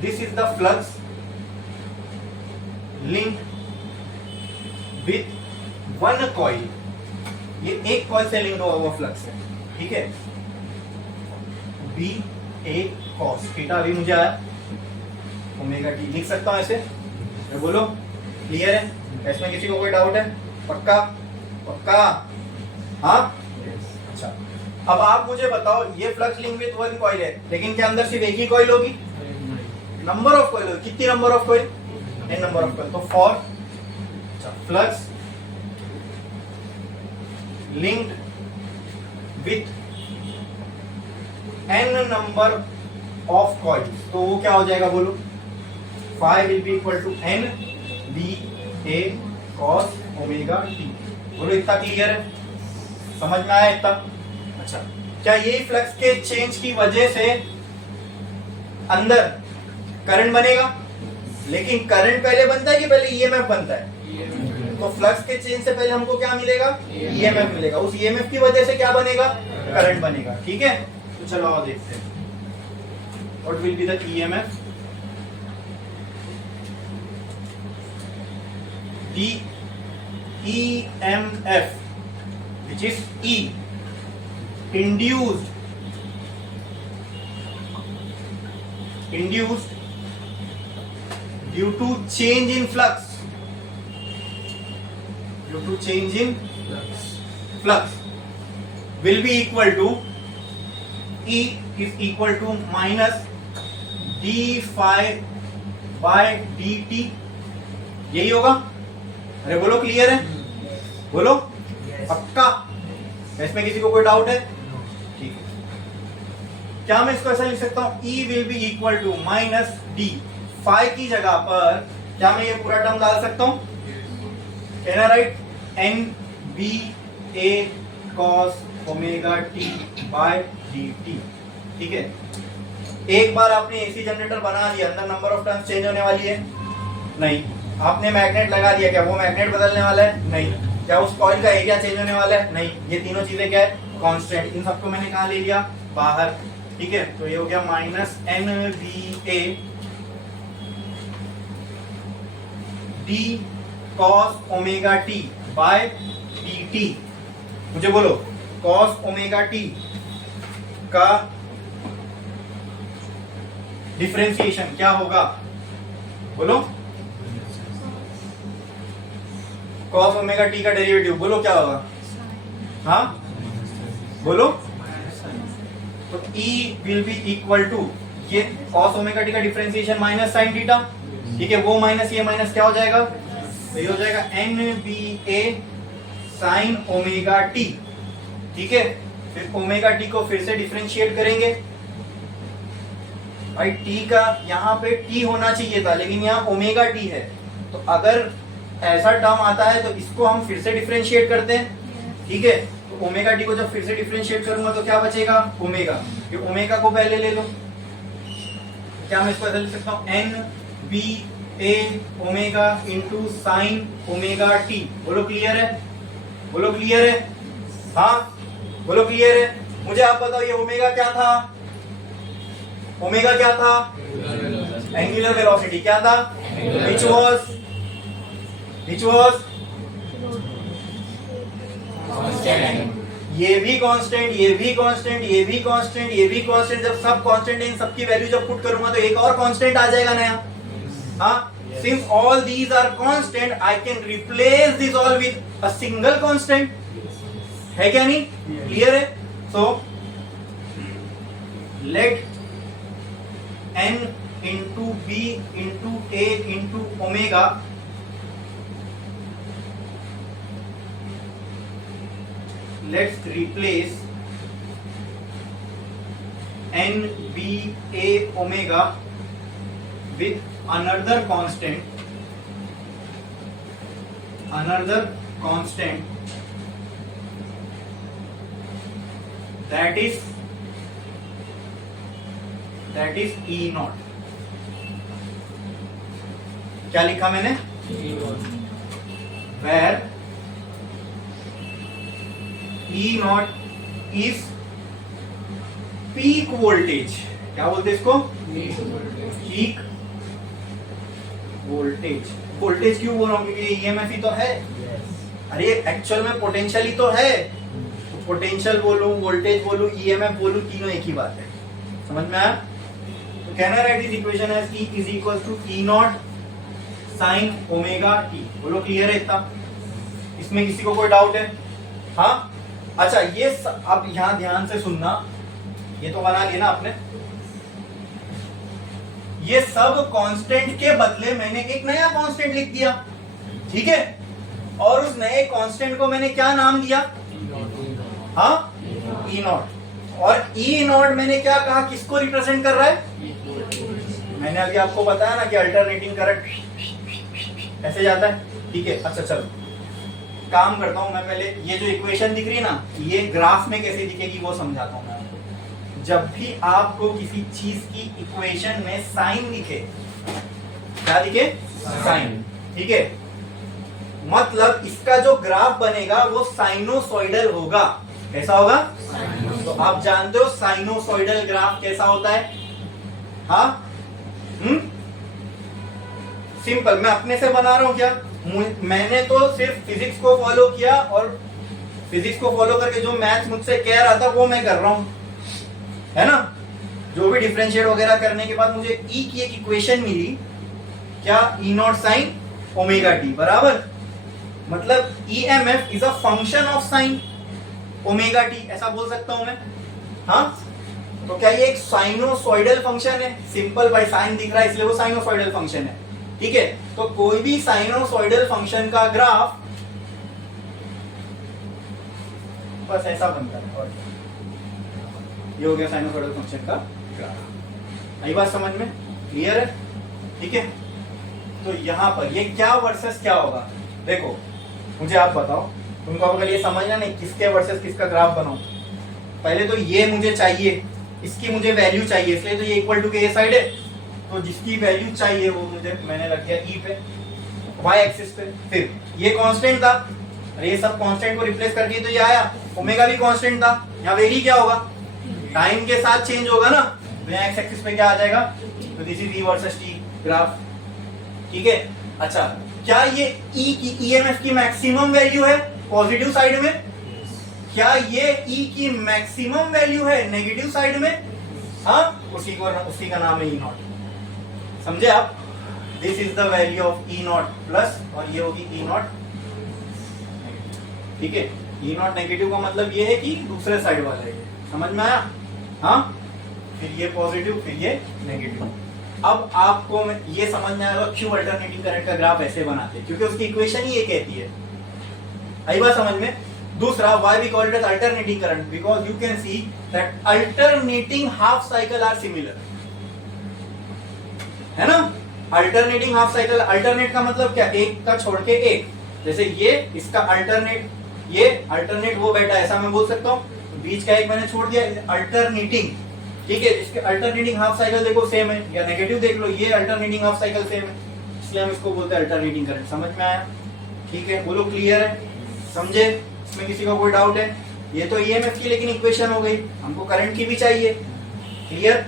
this is the flux link with one coil. ये एक कॉइल से लिंक हुआ हुआ फ्लक्स है, ठीक है। बी ए कॉस थीटा अभी मुझे आया, ओमेगा टी लिख सकता हूं ऐसे। बोलो क्लियर है? इसमें किसी को कोई डाउट है? पक्का? पक्का? हाँ, अच्छा। अब आप मुझे बताओ, ये flux link with one coil है, लेकिन क्या अंदर सिर्फ एक ही कॉइल होगी? नंबर ऑफ कॉइल होगी। कितनी number of coil? n number of coil. तो for flux linked with n number of coils, तो वो क्या हो जाएगा बोलो? phi will be equal to n b a cos omega t। बोलो इतना क्लियर है? समझ में आया इतना? अच्छा, क्या यही फ्लक्स के चेंज की वजह से अंदर करंट बनेगा? लेकिन करंट पहले बनता है कि पहले ईएमएफ बनता है? तो फ्लक्स के चेंज से पहले हमको क्या मिलेगा? ईएमएफ मिलेगा। उस ईएमएफ की वजह से क्या बनेगा? करंट बनेगा। ठीक है, तो चलो आओ देखते हैं what will be the EMF. The EMF which is E induced due to change in flux, will be equal to E is equal to minus d phi by dt। यही होगा? अरे बोलो क्लियर है? बोलो पक्का? इसमें किसी को कोई डाउट है? ठीक है, क्या मैं इसको ऐसा लिख सकता हूं? E will be equal to minus d phi की जगह पर क्या मैं ये पूरा टर्म डाल सकता हूं? कहना right, n b a cos omega t by dt। ठीक है, एक बार आपने एसी जनरेटर बना दिया, अंदर नंबर ऑफ टर्न्स चेंज होने वाली है? नहीं। आपने मैग्नेट लगा दिया, क्या वो मैग्नेट बदलने वाला है? नहीं। क्या उस कॉइल का एरिया चेंज होने वाला है? नहीं। ये तीनों चीजें क्या है? कांस्टेंट। इन सबको मैंने कहा ले लिया? बाहर। ठीक है, तो ये हो गया minus N B A D cos omega T by D T. मुझे बोलो कॉस ओमेगा टी का डिफरेंशिएशन क्या होगा? बोलो कॉस ओमेगा टी का डेरिवेटिव बोलो क्या होगा? हाँ बोलो। तो E will be equal to ये कॉस ओमेगा टी का डिफरेंशिएशन माइनस साइन थीटा, ठीक है, वो माइनस ये माइनस क्या हो जाएगा? तो ये हो जाएगा NBA साइन ओमेगा टी, ठीक है। फिर ओमेगा टी को फिर से डिफरेंशिएट करेंगे भाई, टी का यहाँ पे टी होना चाहिए था लेकिन यहाँ ओमेगा टी है, तो अगर ऐसा टर्म आता है तो इसको हम फिर से डिफरेंशिएट करते हैं, ठीक है। तो ओमेगा टी को जब फिर से डिफरेंशिएट करूंगा तो क्या बचेगा? ओमेगा। ये ओमेगा को पहले ले लो, क्या मैं इसको ऐसा लिख सकता हूँ? NBA omega into sine omega T. बोलो क्लियर है? बोलो क्लियर है? हाँ बोलो क्लियर है? मुझे आप बताओ ये ओमेगा क्या था? ओमेगा क्या था? Angular velocity. क्या था? which was ये भी कांस्टेंट, ये भी कांस्टेंट, ये भी कांस्टेंट, ये भी कांस्टेंट। जब सब कांस्टेंट है, इन सबकी वैल्यू जब पुट करूंगा तो एक और कांस्टेंट आ जाएगा नया। हाँ, since all these are constant, I can replace this all with a single constant. है क्या नहीं? क्लियर है? So let n into b into a into omega let's replace n b a omega with another constant that is E naught। क्या लिखा मैंने? where E naught is peak voltage। क्या बोलते हैं इसको? Peak voltage. वोल्टेज क्यों बोल रहा हूँ? क्योंकि ईएमएफ ही तो है। अरे एक्चुअल में पोटेंशियल ही तो है, तो पोटेंशियल बोलूं, वोल्टेज बोलूं, ईएमएफ बोलूं, तीनों एक ही बात है। समझ में आया? तो can I write this equation as E is equal to E not sine omega T. बोलो क्लियर है इतना? इसमें किसी को कोई डाउट है? हाँ अच्छा, ये अब यहां ध्यान से सुनना, ये तो बना लिया ना आपने। ये सब कांस्टेंट के बदले मैंने एक नया कांस्टेंट लिख दिया, ठीक है, और उस नए कांस्टेंट को मैंने क्या नाम दिया? हाँ, E नॉट। और E नॉट मैंने क्या कहा, किसको रिप्रेजेंट कर रहा है? मैंने अभी आपको बताया ना कि अल्टरनेटिंग करंट ऐसे जाता है, ठीक है। अच्छा चलो काम करता हूं मैं, पहले ये जो इक्वेशन दिख रही है ना, ये ग्राफ में कैसे दिखेगी वो समझाता हूं मैं आपको। जब भी आपको किसी चीज की इक्वेशन में साइन दिखे, क्या दिखे? साइन, ठीक है, मतलब इसका जो ग्राफ बनेगा वो साइनोसॉइडल होगा। कैसा होगा? तो आप जानते हो साइनोसॉइडल ग्राफ कैसा होता है? हाँ सिंपल, मैं अपने से बना रहा हूं क्या? मैंने तो सिर्फ फिजिक्स को फॉलो किया और फिजिक्स को फॉलो करके जो मैथ्स मुझसे कह रहा था वो मैं कर रहा हूं, है ना। जो भी डिफरेंशिएट वगैरह करने के बाद मुझे E की एक इक्वेशन मिली, क्या? E not sine omega T बराबर, मतलब EMF is a function of sine omega T, ऐसा बोल सकता हूं मैं। हाँ, तो क्या ये एक साइनोसॉइडल फंक्शन है? सिंपल भाई, साइन दिख रहा है इसलिए वो साइनोसॉइडल फंक्शन है, ठीक है। तो कोई भी साइनोसॉइडल फंक्शन का ग्राफ बस ऐसा बनता है, और ये हो गया साइनोसॉइडल फंक्शन का ग्राफ। आई बात समझ में? क्लियर है? ठीक है। तो यहां पर ये क्या वर्सेस क्या होगा, देखो मुझे आप बताओ, तुमको अगर ये समझना नहीं किसके वर्सेस किसका ग्राफ बनाऊं, पहले तो ये मुझे चाहिए, इसकी मुझे वैल्यू चाहिए, इसलिए तो ये इक्वल टू के ये साइड है, तो जिसकी वैल्यू चाहिए वो मुझे मैंने रख दिया E पे, Y एक्सिस पे। फिर ये कांस्टेंट था, अरे ये सब कांस्टेंट को रिप्लेस करके तो ये आया, ओमेगा भी कांस्टेंट था, यहाँ वेरी क्या होगा? टाइम के साथ चेंज होगा ना, तो यहाँ एक्स एक्सिस पे क्या आ जाएगा? तो this is E versus T graph, ठीक है। अच्छा, क्या ये E की EMF की मैक्सिमम वैल्यू है पॉजिटिव साइड में? क्या ये E की मैक्सिमम वैल्यू है नेगेटिव साइड में? हाँ, उसी का नाम है E नॉट। समझे आप? This is the value of E not plus, और ये होगी E नॉट ठीक है, ई नॉट नेगेटिव का मतलब ये है कि दूसरे साइड वाला है, समझ में आया? हाँ, फिर ये पॉजिटिव, फिर ये नेगेटिव। अब आपको ये समझ में आएगा क्यों अल्टरनेटिंग करंट का ग्राफ ऐसे बनाते हैं, क्योंकि उसकी इक्वेशन ही ये कहती है। आई बात समझ में? दूसरा, why we call it as alternating current, because you can see that alternating half cycle are similar, है ना? अल्टरनेटिंग हाफ साइकिल, अल्टरनेट का मतलब क्या, एक का छोड़ के एक, जैसे ये इसका अल्टरनेट, ये अल्टरनेट वो बैठा ऐसा मैं बोल सकता हूँ, बीच का एक मैंने छोड़ दिया, अल्टरनेटिंग, ठीक है, जिसके अल्टरनेटिंग हाफ साइकिल देखो सेम है, या नेगेटिव देख लो, ये अल्टरनेटिंग हाफ साइकिल सेम है, इसलिए हम इसको बोलते हैं अल्टरनेटिंग करंट। समझ में आया? ठीक है, बोलो क्लियर है, समझे? इसमें किसी का कोई डाउट है? ये तो ईएमएफ की लेकिन इक्वेशन हो गई, हमको करंट की भी चाहिए। क्लियर,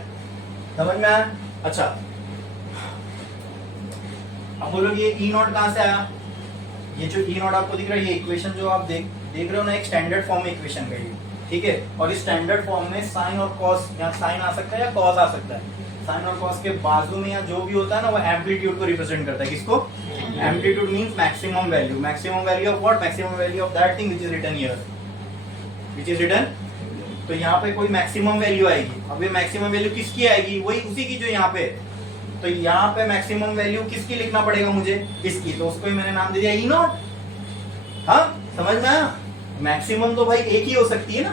समझ में आया? अच्छा, अब बोलो ये ई नॉट कहां से आया? ये जो ई नॉट आपको दिख रहा है, ये इक्वेशन जो आप देख रहे हो ना, एक स्टैंडर्ड फॉर्म में इक्वेशन का ये, ठीक है, और इस स्टैंडर्ड फॉर्म में साइन और कॉस, या साइन आ सकता है या कॉस आ सकता है, साइन और कॉस के बाजू में या जो भी होता है ना, वो एम्पलीट्यूड को रिप्रेजेंट करता है। किसको? Amplitude means maximum value, maximum value of what? Maximum value of that thing which is written here, which is written. तो यहाँ पे कोई मैक्सिमम वैल्यू आएगी, अब ये मैक्सिमम वैल्यू किसकी आएगी? वही उसी की जो यहाँ पे, तो यहाँ पे मैक्सिमम वैल्यू किसकी लिखना पड़ेगा मुझे? इसकी, तो उसको ही मैंने नाम दे दिया ई नॉट। हाँ, समझ में आया? मैक्सिमम तो भाई एक ही हो सकती है ना,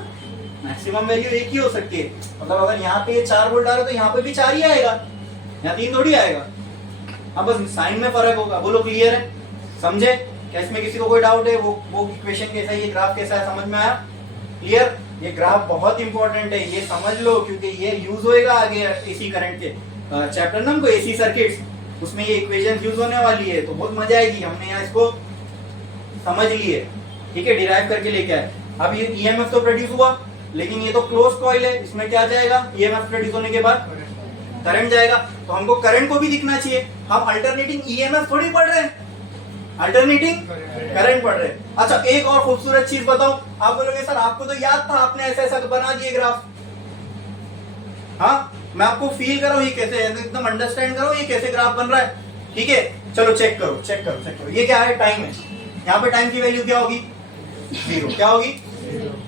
मैक्सिमम वैल्यू एक ही हो सकती है, मतलब अगर यहाँ पे 4 वोल्ट आ रहा है तो यहाँ पे भी 4 ही आएगा, यहाँ 3 थोड़ी आएगा। अब बस साइन में फर्क होगा। बोलो क्लियर है, समझे? क्या इसमें किसी को कोई डाउट है? वो इक्वेशन कैसा है, ये ग्राफ कैसा है, समझ में आया? क्लियर? ये ग्राफ बहुत इंपॉर्टेंट है, ये समझ लो, क्योंकि ये यूज होएगा आगे एसी करंट के चैप्टर ना हमको एसी सर्किट्स, उसमें ये इक्वेशन यूज होने वाली है, तो बहुत मजा आएगी। हमने यहाँ इसको समझ लिए, ठीक है, डिराइव करके लेके आए। अब ये ईएमएफ तो प्रोड्यूस हुआ, लेकिन ये तो क्लोज कॉइल है, इसमें क्या जाएगा? ईएमएफ प्रोड्यूस होने के बाद करंट जाएगा, तो हमको करंट को भी दिखना चाहिए। हम अल्टरनेटिंग ईएमएफ थोड़ी पढ़ रहे हैं, अल्टरनेटिंग करंट पढ़ रहे हैं। अच्छा, एक और खूबसूरत चीज बताऊं, आप बोलोगे सर आपको तो याद था, आपने ऐसा ऐसा बना दिए ग्राफ। हाँ, मैं आपको फील करो ये कैसे, एकदम अंडरस्टैंड करो ये कैसे ग्राफ बन रहा है, ठीक है? चलो चेक करो, चेक करो, चेक करो। ये क्या है? टाइम है। यहाँ पे टाइम की वैल्यू क्या होगी? 0। क्या होगी?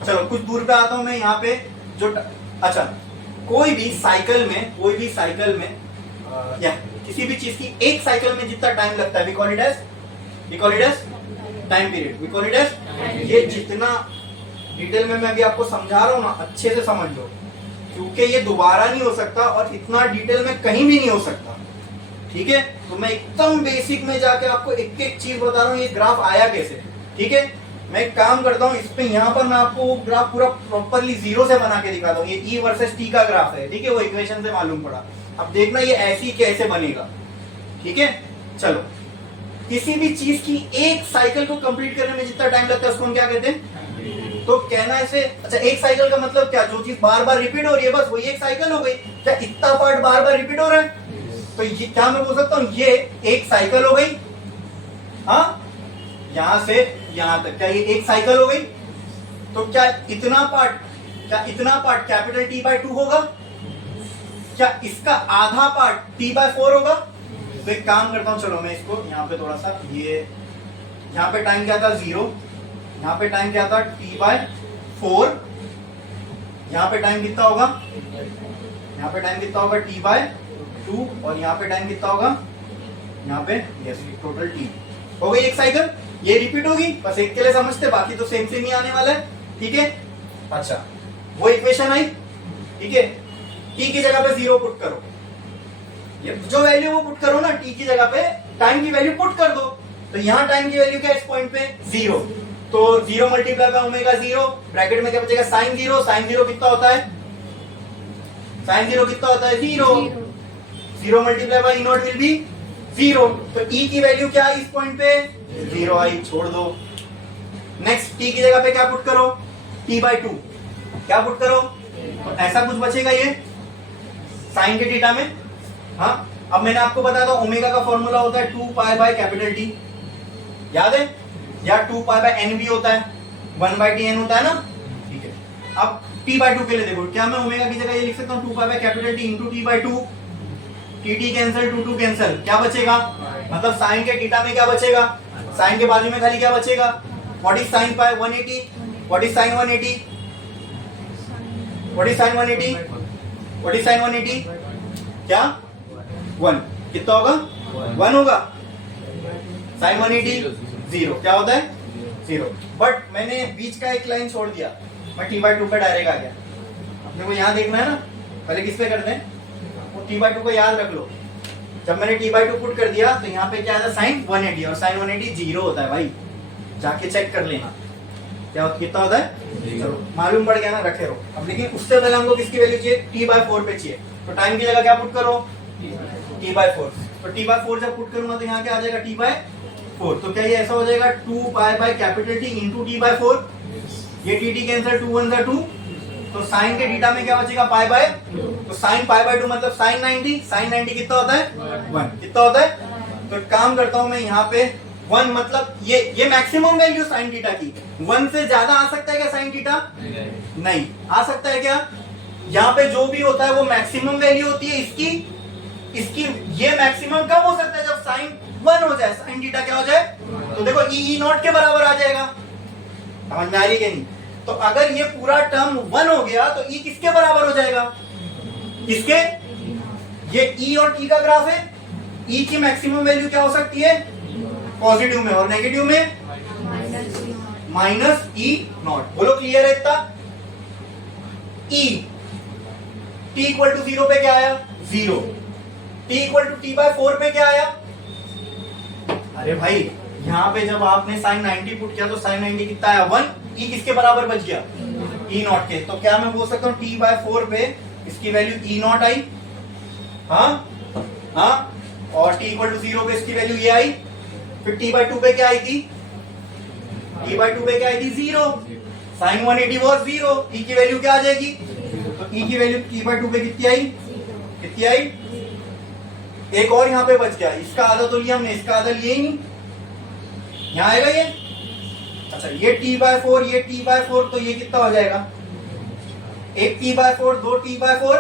चलो कुछ दूर पे आता हूं मैं, यहाँ पे जो अच्छा, कोई भी साइकिल में या किसी भी चीज की एक साइकिल में जितना टाइम लगता है, we call it as time period, we call it as. ये जितना डिटेल में मैं अभी आपको समझा रहा हूँ ना, अच्छे से समझ लो, क्योंकि ये दोबारा नहीं हो सकता और इतना डिटेल में कहीं भी नहीं हो सकता, ठीक है? तो मैं एकदम बेसिक में जाके आपको एक एक चीज बता रहा हूँ, ये ग्राफ आया कैसे, ठीक है? मैं एक काम करता हूँ, इस पे यहाँ पर मैं आपको ग्राफ पूरा प्रॉपरली 0 से बना के दिखाता हूँ। ये ई वर्सेस टी का ग्राफ है, ठीक है? वो इक्वेशन से मालूम पड़ा। अब देखना ये ऐसी कैसे बनेगा, ठीक है? चलो, किसी भी चीज की एक साइकिल को कंप्लीट करने में जितना टाइम लगता है उसको हम क्या कहते हैं? तो कहना ऐसे, अच्छा, एक साइकिल का मतलब क्या? जो चीज बार बार रिपीट हो रही है, बस वही एक साइकिल हो गई। क्या इतना पार्ट बार बार रिपीट हो रहा है? तो ये क्या मैं बोल सकता हूँ, ये एक साइकिल हो गई। हाँ, यहां से यहां तक, क्या ये एक साइकिल हो गई? तो क्या इतना पार्ट कैपिटल T/2 होगा? क्या इसका आधा पार्ट T/4 होगा? तो एक काम करता हूं, चलो मैं इसको यहाँ पे थोड़ा सा, ये यहाँ पे टाइम क्या था? 0। यहाँ पे टाइम क्या था? T/4। यहाँ पे टाइम कितना होगा? यहाँ पे टाइम कितना होगा? T/2। और यहाँ पे टाइम कितना होगा? यहाँ पे यस, टोटल T हो गई एक साइकिल। ये रिपीट होगी, बस एक के लिए समझते, बाकी तो सेम ही आने वाला है, ठीक है? अच्छा, वो इक्वेशन आई, ठीक है? टी की जगह पे 0 पुट करो, ये जो वैल्यू वो पुट करो ना, टी की जगह पे टाइम की वैल्यू पुट कर दो। तो यहाँ टाइम की वैल्यू क्या है इस पॉइंट पे? 0। तो 0 मल्टीप्लाई बाय ओमेगा 0, ब्रैकेट में क्या बचेगा? साइन 0। साइन 0 कितना होता है? साइन 0 कितना होता है? 0। 0 multiply by E not will B 0। तो ई की वैल्यू क्या है इस पॉइंट पे? 0 आई, छोड़ दो। नेक्स्ट, टी की जगह पे क्या पुट करो? T/2। क्या पुट करो? तो ऐसा कुछ बचेगा ये साइन के थीटा में। हाँ, अब मैंने आपको बताया था ओमेगा का फॉर्मूला होता है 2π/T, याद है? या 2π/n भी होता है, 1/Tn होता है ना, ठीक है? अब T/2 के लिए देखो, क्या मैं ओमेगा की जगह ये लिख सकता हूँ 2π/T into T/2? T cancel, 2 cancel, क्या बचेगा? मतलब साइन के थीटा में क्या बचेगा? साइन के बाजू में खाली क्या बचेगा? What is sine pi 180, what is sine 180, what is sine 180, what is sine 180, क्या 1, कितना होगा 1 होगा, साइन 180 0, क्या होता है 0। बट मैंने बीच का एक लाइन छोड़ दिया, मैं t/2 पे डायरेक्ट आ गया। अपने को यहाँ देखना है ना, पहले किस पे करते हैं, वो t/2 को याद रख लो। जब मैंने t/2 पुट कर दिया तो यहाँ पे क्या था साइन 180, और साइन 180 0 होता है भाई, जाके चेक कर लेना क्या कितना होता है। चलो मालूम पड़ गया ना, रखे रहो। अब लेकिन उससे पहले हमको किसकी वैल्यू चाहिए, t/4 पे चाहिए, तो टाइम की जगह क्या पुट करो t/4। तो t/4 जब पुट करूंगा तो यहाँ क्या आ जाएगा t/4, तो क्या ये ऐसा हो जाएगा 2 pi by capital T into t/4, ये t कैंसिल 2 1 2, तो साइन के थीटा में क्या बचेगा पाई बाय, तो साइन पाई बाय 2 मतलब साइन 90, साइन 90 कितना होता है 1, कितना होता है। तो काम करता हूं मैं यहाँ पे 1, मतलब ये मैक्सिमम वैल्यू साइन थीटा की, 1 से ज्यादा आ सकता है क्या साइन थीटा, नहीं आ सकता है क्या। यहाँ पे जो भी होता है वो मैक्सिमम वैल्यू होती है इसकी ये मैक्सिमम कब हो सकता है जब साइन 1 हो जाए, साइन थीटा क्या हो जाए, तो देखो ई नॉट के बराबर आ जाएगा, समझ में आ रही है नहीं। तो अगर ये पूरा टर्म 1 हो गया तो ई किसके बराबर हो जाएगा, किसके, ये ई और टी का ग्राफ है, ई की मैक्सिमम वैल्यू क्या हो सकती है पॉजिटिव में, और नेगेटिव में माइनस ई नॉट। बोलो क्लियर है इतना। ई टी इक्वल टू 0 पे क्या आया 0, टी इक्वल टू t/4 पे क्या आया, अरे भाई यहाँ पे जब आपने साइन 90 पुट किया तो साइन 90 कितना आया 1, ई किसके बराबर बच गया ई नॉट के, तो क्या मैं बोल सकता हूँ t/4 पे इसकी वैल्यू ई नॉट आई, हाँ, और t इक्वल टू 0 पे इसकी वैल्यू ये आई, फिर t/2 पे क्या आई थी, t/2 पे क्या आई थी 0, साइन 180 वॉज 0, ई की वैल्यू क्या आ जाएगी, तो ई की वैल्यू t/2 पे कितनी आई, कितनी आई, एक और यहाँ पे बच गया, इसका आधा तो लिया हमने, इसका आधा लिए ही नहीं, यहाँ आएगा ये, अच्छा ये t/4 ये t/4, तो ये कितना हो जाएगा, एक t/4 दो t/4,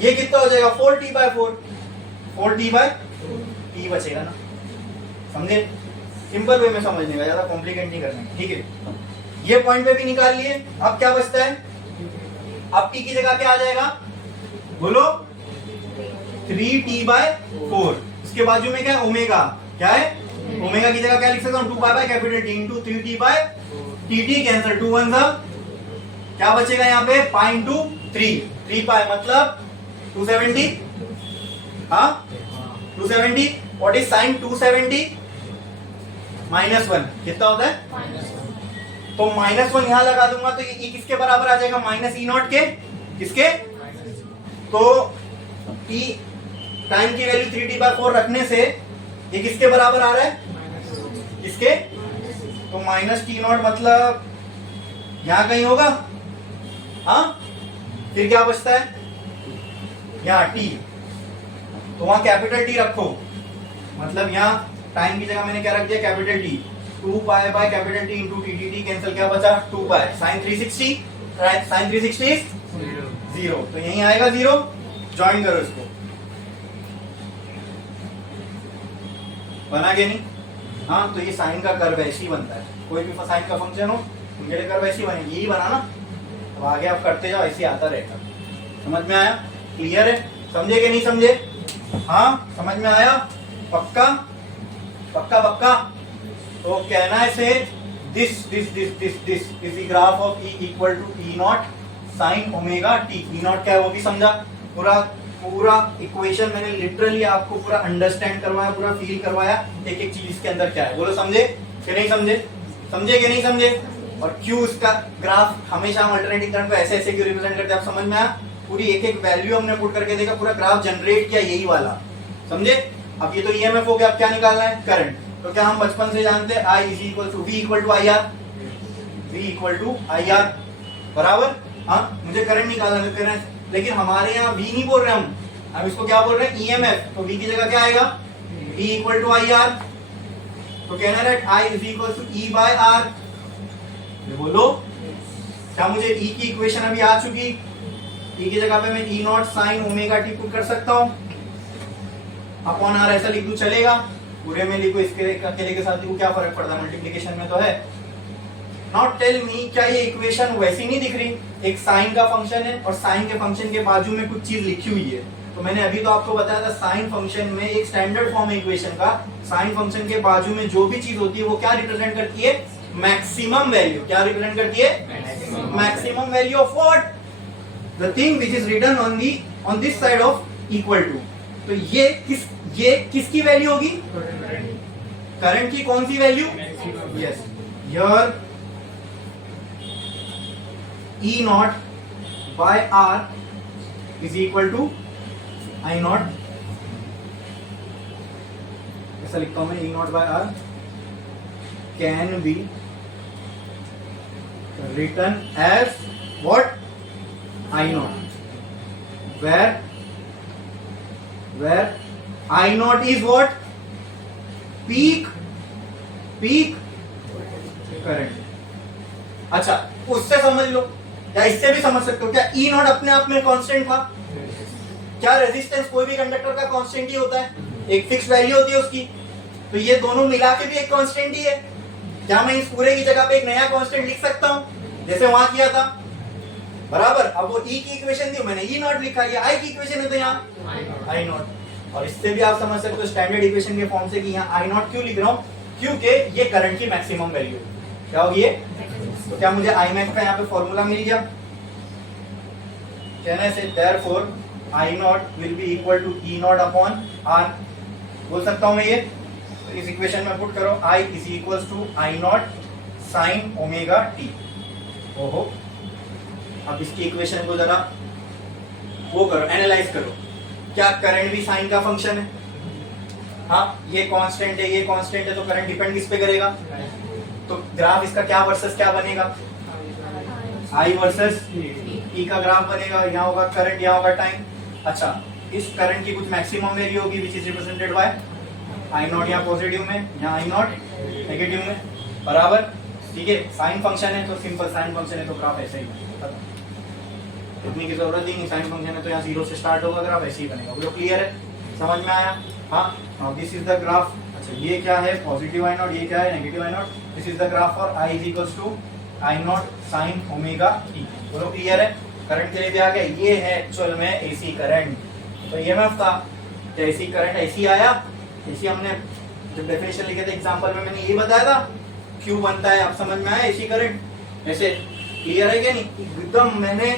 ये कितना हो जाएगा 4t/4, 4t/t बचेगा ना, समझे, सिंपल वे में समझने का, ज्यादा कॉम्प्लिकेट नहीं करना, ठीक है। ये पॉइंट पे भी निकाल लिए, अब क्या बचता है, अब t की जगह क्या आ जाएगा, बोलो 3t/4, इसके बाजू में क्या है ओमेगा, क्या है ओमेगा की जगह क्या लिख सकता हूँ 2 pi by capital T into 3t/tt cancel 2 1 क्या बचेगा यहाँ पे पाई इंटू 3 पाई मतलब 270, हाँ 270, व्हाट इज साइन 270 -1 कितना होता है, तो -1 यहां लगा दूंगा तो ये किसके बराबर आ जाएगा माइनस ई नॉट के, किसके, तो t टाइम की वैल्यू 3t/4 रखने से ये किसके बराबर आ रहा है, किसके, तो माइनस टी नॉट मतलब यहां कहीं होगा, हाँ, फिर क्या बचता है यहाँ t, तो वहां कैपिटल T रखो, मतलब यहाँ टाइम की जगह मैंने क्या रख दिया capital T, 2 pi by capital T into T cancel क्या बचा 2 पाई, साइन 360, साइन 360 इज 0, तो यहीं आएगा 0, ज्वाइन करो इसको, बना के नहीं, हाँ, तो ये साइन का कर्व ऐसे ही बनता है, कोई भी साइन का फंक्शन हो उनके लिए कर्व ऐसे ही बनेगी, यही बना ना, अब आगे आप करते जाओ ऐसे ही आता रहेगा, समझ में आया, क्लियर है, समझे कि नहीं समझे, हाँ समझ में आया, पक्का पक्का पक्का, तो कहना है से this is the graph of E equal to E not sine omega T, E not क्या है वो भी समझा, पूरा इक्वेशन मैंने लिटरली आपको पूरा अंडरस्टैंड करवाया, पूरा फील करवाया, एक एक चीज इसके अंदर क्या है, बोलो समझे कि नहीं समझे, समझे कि नहीं समझे, और क्यों इसका ग्राफ हमेशा हम अल्टरनेटिंग करंट को ऐसे ऐसे क्यों रिप्रेजेंट करते हैं, आप समझ में आया, पूरी एक एक वैल्यू हमने पुट करके देखा, पूरा ग्राफ जनरेट किया यही वाला, समझे। अब ये तो ईएमएफ हो गया, अब क्या निकालना है करंट, तो क्या हम बचपन से जानते हैं I is equal to V equal to I R, बराबर, हाँ मुझे करंट निकालना है, करंट, लेकिन हमारे यहाँ V नहीं बोल रहे हम इसको क्या बोल रहे हैं ईएमएफ, तो V की जगह क्या आएगा E equal to I R, तो कहना है I is equal to E by R, बोलो क्या मुझे E की इक्वेशन अभी आ चुकी, E की जगह पे मैं E not sine omega T put कर सकता हूँ, अपॉन R ऐसा लिख दूं चलेगा, पूरे में लिखो, इसके अकेले के साथ लिखो, क्या फर्क पड़ता है, मल्टीप्लीकेशन में तो है। नाउ टेल मी, क्या ये इक्वेशन वैसी नहीं दिख रही? एक साइन का फंक्शन है और साइन के फंक्शन के बाजू में कुछ चीज लिखी हुई है। तो मैंने अभी तो आपको बताया था साइन फंक्शन में एक स्टैंडर्ड फॉर्म है इक्वेशन का, साइन फंक्शन के बाजू में जो भी चीज होती है वो क्या रिप्रेजेंट करती है? Maximum value. क्या रिप्रेजेंट करती है? Maximum value of what? The thing which is written on this side of equal to. तो ये किसकी वैल्यू होगी? करंट की कौन सी value? Yes, here E naught by R is equal to I naught, ऐसा लिखता हूं मैं, E naught by R can be written as what? I naught, where I naught is what? peak current। अच्छा, उससे समझ लो या इससे भी समझ सकते हो, क्या ई नॉट अपने आप में कांस्टेंट था? क्या रेजिस्टेंस कोई भी कंडक्टर का कांस्टेंट ही होता है? एक फिक्स वैल्यू होती है उसकी। तो ये दोनों मिला के भी एक कांस्टेंट ही है। क्या मैं इस पूरे की जगह पे एक नया कांस्टेंट लिख सकता हूं जैसे वहां किया था? बराबर। अब वो ई की इक्वेशन थी, मैंने ई नॉट लिखा, ये आई की इक्वेशन है तो यहाँ आई नॉट। और इससे भी आप समझ सकते हो स्टैंडर्ड इक्वेशन के फॉर्म से कि यहाँ आई नॉट क्यों लिख रहा हूँ, क्योंकि ये करंट की मैक्सिमम वैल्यू क्या होगी ये। तो क्या मुझे आई मैक्स का यहाँ पे फॉर्मूला मिल गया? कहने से therefore I not will be equal to E not upon R. बोल सकता हूं मैं ये? तो इस इक्वेशन में पुट करो, I is equal to I not sine omega t. ओहो, अब इसकी इक्वेशन को जरा वो करो, एनालाइज करो। क्या करंट भी साइन का फंक्शन है? हाँ, ये कांस्टेंट है, ये कांस्टेंट है, तो करंट डिपेंड किस पे करेगा? तो ग्राफ इसका क्या वर्सेस क्या बनेगा? आई वर्सेस ई का ग्राफ बनेगा। यहाँ होगा करंट, यहाँ होगा टाइम। अच्छा, इस करंट की कुछ मैक्सिमम वैल्यू होगी which is represented by I not, यहाँ पॉजिटिव में, यहाँ आई नॉट नेगेटिव में, बराबर। ठीक है, साइन फंक्शन है तो सिंपल साइन फंक्शन है तो ग्राफ ऐसे ही बनेगा, इतनी की जरूरत ही नहीं। साइन फंक्शन है तो यहाँ 0 से स्टार्ट होगा, ग्राफ ऐसे ही बनेगा। वो क्लियर है? समझ में आया? हाँ, now this is the graph. अच्छा, ये क्या है? पॉजिटिव आई नॉट, ये क्या है? Negative I not. This is the graph for I is equals to I not sine omega T. बोलो क्लियर है? करंट के लिए भी आ गया। ये है एक्चुअल में एसी करंट। तो ईएमएफ था, तो एसी करंट ऐसी आया। एसी हमने जब डेफिनेशन लिखे थे एग्जांपल में मैंने ये बताया था क्यों बनता है। आप समझ में आया एसी करंट? ऐसे क्लियर है क्या नहीं? एकदम मैंने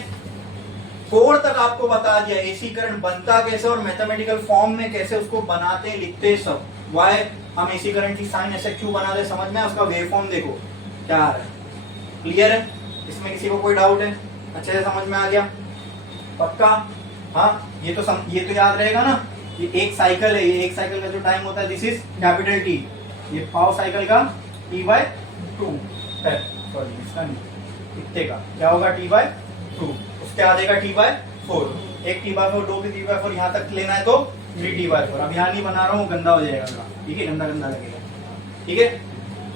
कोड तक आपको बता दिया एसी करंट बनता कैसे और मैथमेटिकल फॉर्म में कैसे उसको बनाते लिखते सब। वाई हम एसी करंट की साइन ऐसे क्यों बनाते समझ में? उसका वेव फॉर्म देखो क्या आ रहा है। क्लियर है? इसमें किसी को कोई डाउट है? अच्छे से समझ में आ गया? पक्का? हाँ, ये तो याद रहेगा ना, ये एक साइकिल है, ये एक साइकिल का जो टाइम होता है दिस इज कैपिटल टी। ये पाव साइकिल का T/2 है, सॉरी इसका नहीं, इतने का क्या होगा T/2, उसके आधे का T/4। एक T/4, दो की T/4, यहाँ तक लेना है तो 3T/4। अब यहाँ नहीं बना रहा हूँ, गंदा हो जाएगा, ठीक है, गंदा गंदा लगेगा। ठीक है,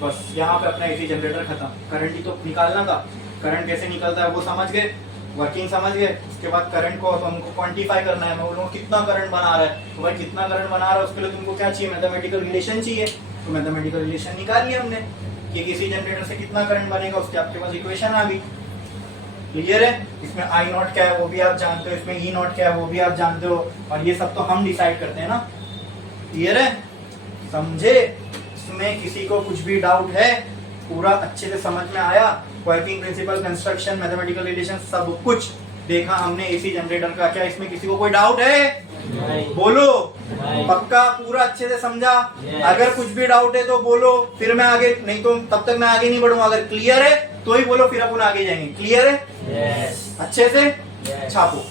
बस यहाँ पे अपना एसी जनरेटर खत्म। करंट ही तो निकालना था, करंट कैसे निकलता है वो समझ गए, वर्किंग समझ गए। उसके बाद करंट को तो हमको क्वांटिफाई करना है। मैं बोलूँ कितना करंट बना रहा है, तो भाई कितना करंट बना रहा है उसके लिए तुमको क्या चाहिए? मैथमेटिकल रिलेशन चाहिए। तो मैथमेटिकल रिलेशन निकाल लिया हमने कि किसी जनरेटर से कितना करंट बनेगा, उसके आपके पास इक्वेशन आ गई। क्लियर है? इसमें आई नॉट क्या है वो भी आप जानते हो, इसमें ई नॉट क्या है वो भी आप जानते हो, और ये सब तो हम डिसाइड करते हैं ना। क्लियर है? समझे? इसमें किसी को कुछ भी डाउट है? पूरा अच्छे से समझ में आया? Working principle, construction, mathematical relation सब कुछ देखा हमने एसी जनरेटर का। क्या इसमें किसी को कोई डाउट है? नहीं। बोलो नहीं। पक्का पूरा अच्छे से समझा? अगर कुछ भी डाउट है तो बोलो, फिर मैं आगे, नहीं तो तब तक मैं आगे नहीं बढ़ूंगा। अगर क्लियर है तो ही बोलो, फिर अपन आगे जाएंगे। क्लियर है? अच्छे से छापो।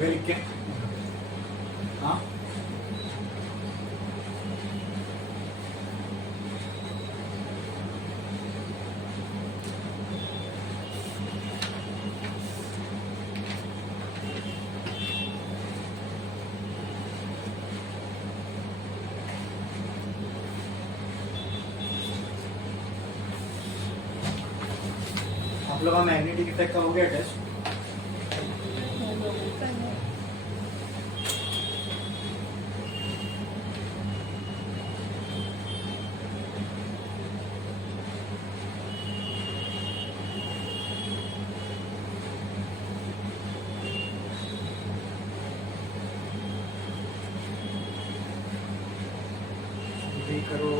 गए लिख के? हाँ, आप लोग का मैग्नेटिक इफेक्ट का हो गया टेस्ट? भी करो।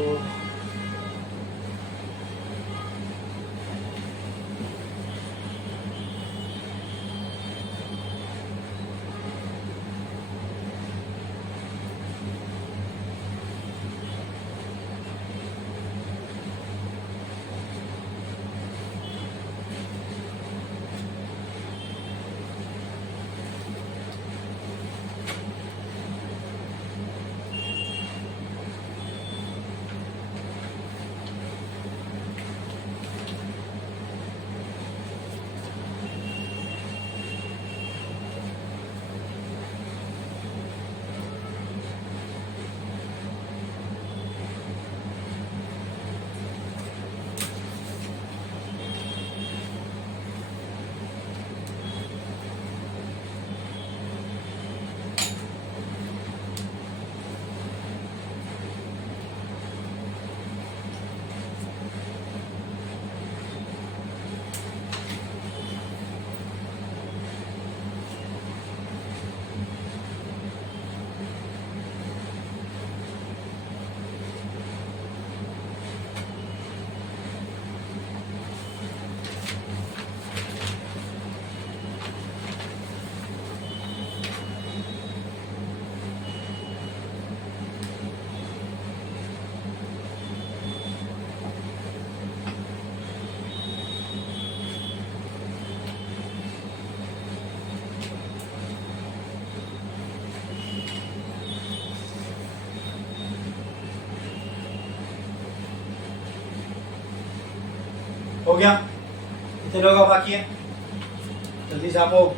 हो गया? कितने लोग बाकी है? जल्दी छापो।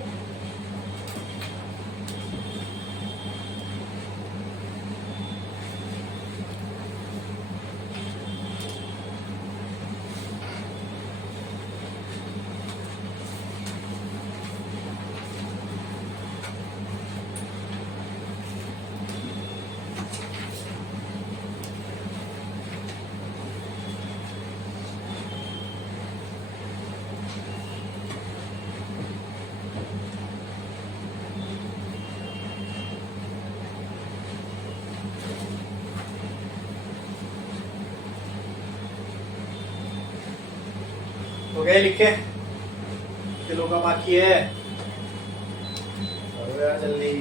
हो गए लिखे? कितने लोग का बाकी है? हो गया जल्दी।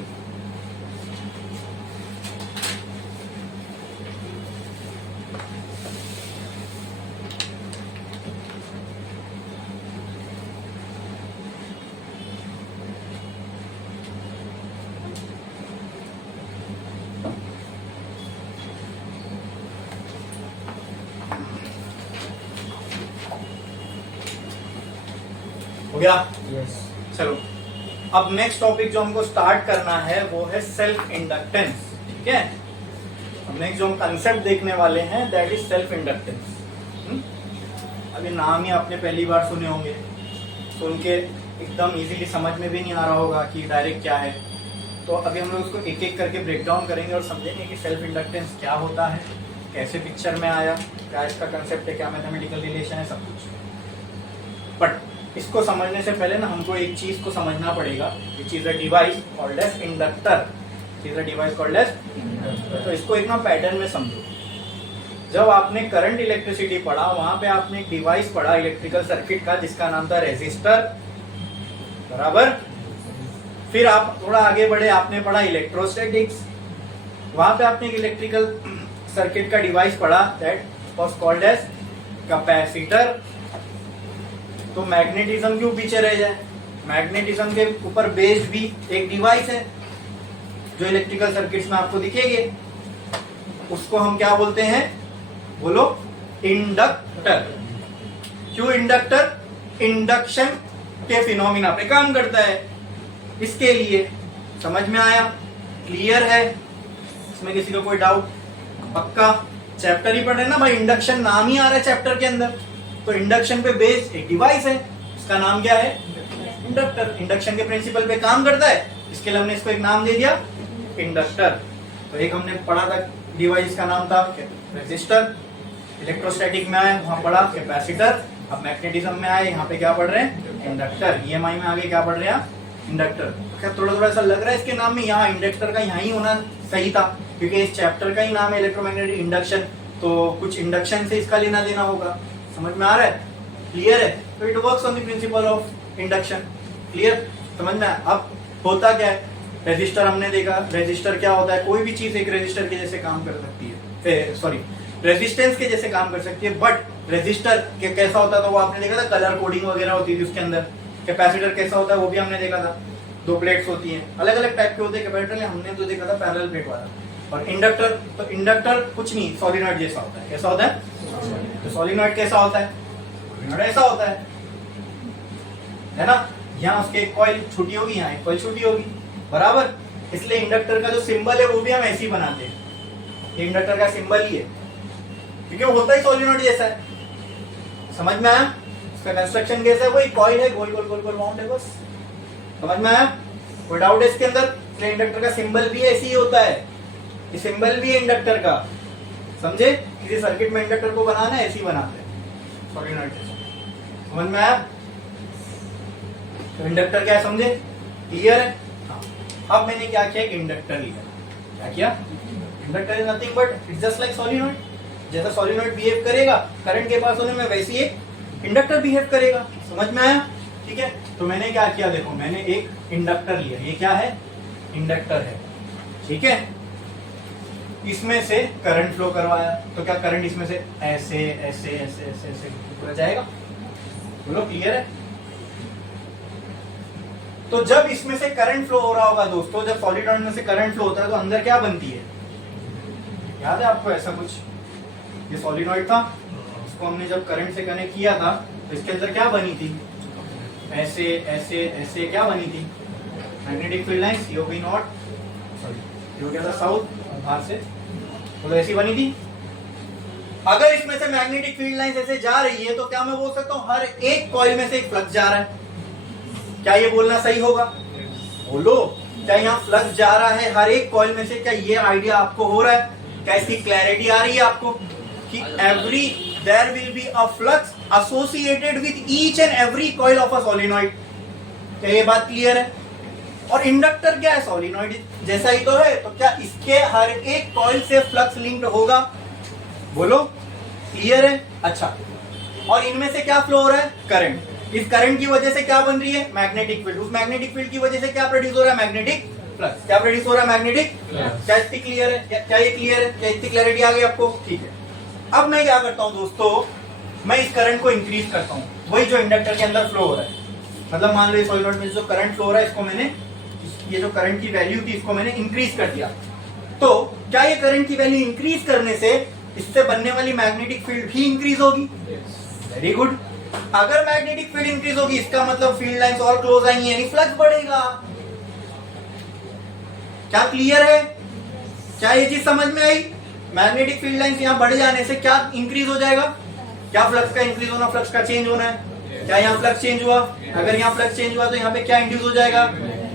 हो गया? यस। चलो, अब नेक्स्ट टॉपिक जो हमको स्टार्ट करना है वो है सेल्फ इंडक्टेंस। ठीक है, अब नेक्स्ट जो हम कंसेप्ट देखने वाले हैं दैट इज सेल्फ इंडक्टेंस। अभी नाम ही आपने पहली बार सुने होंगे, सुन के एकदम इजीली समझ में भी नहीं आ रहा होगा कि डायरेक्ट क्या है। तो अभी हम लोग उसको एक एक करके ब्रेक डाउन करेंगे और समझेंगे कि सेल्फ इंडक्टेंस क्या होता है, कैसे पिक्चर में आया, क्या इसका कंसेप्ट है, क्या मैथमेटिकल रिलेशन है, सब कुछ। बट इसको समझने से पहले ना हमको एक चीज को समझना पड़ेगा, which is a device called as inductor. Is a device called as. तो इसको एक ना पैटर्न में समझो। जब आपने करंट इलेक्ट्रिसिटी पढ़ा, वहां पे आपने एक डिवाइस पढ़ा इलेक्ट्रिकल सर्किट का जिसका नाम था रेजिस्टर, बराबर। फिर आप थोड़ा आगे बढ़े, आपने पढ़ा इलेक्ट्रोस्टैटिक्स, वहां पे आपने एक इलेक्ट्रिकल सर्किट का डिवाइस पढ़ा that was called as capacitor. तो मैग्नेटिज्म क्यों पीछे रह जाए? मैग्नेटिज्म के ऊपर बेस्ड भी एक डिवाइस है जो इलेक्ट्रिकल सर्किट्स में आपको दिखेंगे, उसको हम क्या बोलते हैं, बोलो, इंडक्टर। क्यों इंडक्टर? इंडक्शन के फिनोमिना पे काम करता है। इसके लिए समझ में आया? क्लियर है? इसमें किसी को कोई डाउट? पक्का? चैप्टर ही पढ़ रहे ना भाई, इंडक्शन नाम ही आ रहा है चैप्टर के अंदर, तो इंडक्शन पे बेस्ड एक डिवाइस है, इसका नाम क्या है? इंडक्टर। इंडक्शन के प्रिंसिपल पे काम करता है, इसके लिए हमने इसको एक नाम दे दिया, इंडक्टर। तो एक हमने पढ़ा था डिवाइस का नाम था रेजिस्टर, इलेक्ट्रोस्टैटिक में आए वहां पढ़ा कैपेसिटर, अब मैग्नेटिज्म में आए यहाँ पे क्या पढ़ रहे हैं? इंडक्टर। ईएमआई में आगे क्या पढ़ रहे हैं? इंडक्टर। क्या थोड़ा थोड़ा ऐसा लग रहा है इसके नाम में, यहाँ इंडक्टर का यहाँ ही होना सही था, क्योंकि इस चैप्टर का ही नाम है इलेक्ट्रोमैग्नेटिक इंडक्शन, तो कुछ इंडक्शन से इसका लेना देना होगा। समझ में आ रहा है? क्लियर है? तो it works on the principle of induction. Clear? समझ में? अब होता क्या है, रेजिस्टर हमने देखा, रेजिस्टर क्या होता है, कोई भी चीज एक रेजिस्टर के जैसे काम कर सकती है, सॉरी रेजिस्टेंस के जैसे काम कर सकती है, बट रेजिस्टर के कैसा होता था वो आपने देखा था, कलर कोडिंग वगैरह होती थी उसके अंदर। कैपेसिटर कैसा होता है वो भी हमने देखा था, दो प्लेट्स होती हैं, अलग अलग टाइप के होते हैं कैपेसिटर, हमने तो देखा था पैरेलल प्लेट वाला। और इंडक्टर, तो इंडक्टर कुछ नहीं, सॉलिनॉइड जैसा होता है। कैसा होता है? तो सॉलिनॉइड कैसा होता है? सॉलिनॉइड ऐसा होता है ना, यहाँ उसके एक कॉइल छोटी होगी, यहाँ एक कॉइल छोटी होगी, बराबर। इसलिए इंडक्टर का जो सिंबल है वो भी हम ऐसे ही बनाते हैं, ये इंडक्टर का सिंबल ही है, क्योंकि वो होता ही सॉलिनॉइड जैसा है। समझ में आया? इसका कंस्ट्रक्शन कैसा है? वही कॉइल है, गोल गोल गोल गोल राउंड है, बस। समझ में आया? कोई डाउट है इसके अंदर? इंडक्टर का सिंबल भी ऐसे ही होता है, ये सिंबल भी है इंडक्टर का, समझे? किसी सर्किट में इंडक्टर को बनाना है ऐसे ही बनाते हैं, सॉलिनॉइड जैसा। समझ में आया? तो इंडक्टर क्या है, समझे? क्लियर है? हाँ। अब मैंने क्या किया, एक इंडक्टर लिया। क्या किया? Inductor is nothing but it's just like solenoid. जैसा सॉलिनॉइड बिहेव करेगा करंट के पास होने में, वैसे ही इंडक्टर बिहेव करेगा। समझ में आया? ठीक है। तो मैंने क्या किया, देखो मैंने एक इंडक्टर लिया, ये क्या है? इंडक्टर है, ठीक है। इसमें से करंट फ्लो करवाया, तो क्या करंट इसमें से ऐसे ऐसे ऐसे ऐसे ऐसे पूरा जाएगा? बोलो, क्लियर है? तो जब इसमें से करंट फ्लो हो रहा होगा दोस्तों, जब सॉलिनॉइड में से करंट फ्लो होता है तो अंदर क्या बनती है? याद है आपको ऐसा कुछ? ये सॉलिनॉइड था, इसको हमने जब करंट से कनेक्ट किया था तो इसके अंदर क्या बनी थी? ऐसे ऐसे ऐसे क्या बनी थी? Magnetic field line COB not, sorry ये क्या था, साउथ, बाहर से, तो ऐसी बनी थी। अगर इसमें से मैग्नेटिक फील्ड लाइन ऐसे जा रही है तो क्या मैं बोल सकता हूँ हर एक कॉइल में से एक फ्लक्स जा रहा है? क्या ये बोलना सही होगा? बोलो, क्या यहाँ फ्लक्स जा रहा है हर एक कॉइल में से? क्या ये आइडिया आपको हो रहा है? क्या इसकी क्लैरिटी आ रही है आपको कि every there will be a flux associated with each and every coil of a solenoid? क्या ये बात क्लियर है? और इंडक्टर क्या है? सॉलिनॉइड जैसा ही तो है, तो क्या इसके हर एक कॉइल से फ्लक्स लिंक्ड होगा? बोलो, क्लियर है? अच्छा, और इनमें से क्या फ्लो हो रहा है? करंट। इस करंट की वजह से क्या बन रही है? Magnetic field. उस मैग्नेटिक फील्ड की वजह से क्या प्रोड्यूस हो रहा है? Magnetic flux. क्या प्रोड्यूस हो रहा है? Magnetic flux. क्या इतनी क्लियर है? क्या ये क्लियर है? क्या इतनी क्लैरिटी आ गई आपको? ठीक है। अब मैं क्या करता हूं दोस्तों, मैं इस करंट को इंक्रीज करता हूं, वही जो इंडक्टर के अंदर फ्लो हो रहा है। मतलब मान लो सॉलिनॉइड में जो करंट फ्लो हो रहा है, इसको मैंने, ये जो करंट की वैल्यू थी इसको मैंने इंक्रीज कर दिया। तो क्या ये करंट की वैल्यू इंक्रीज करने से इससे बनने वाली मैग्नेटिक फील्ड भी इंक्रीज होगी? Very good. अगर मैग्नेटिक फील्ड इंक्रीज होगी इसका मतलब फील्ड लाइंस और क्लोज आएंगी, यानी फ्लक्स बढ़ेगा। क्या क्लियर है? क्या ये चीज समझ में आई? मैग्नेटिक फील्ड लाइंस यहाँ बढ़ जाने से क्या इंक्रीज हो जाएगा? क्या फ्लक्स का इंक्रीज होना, फ्लक्स का चेंज होना है? क्या यहाँ फ्लक्स चेंज हुआ? अगर यहाँ फ्लक्स चेंज हुआ तो यहाँ पे क्या इंड्यूस हो जाएगा?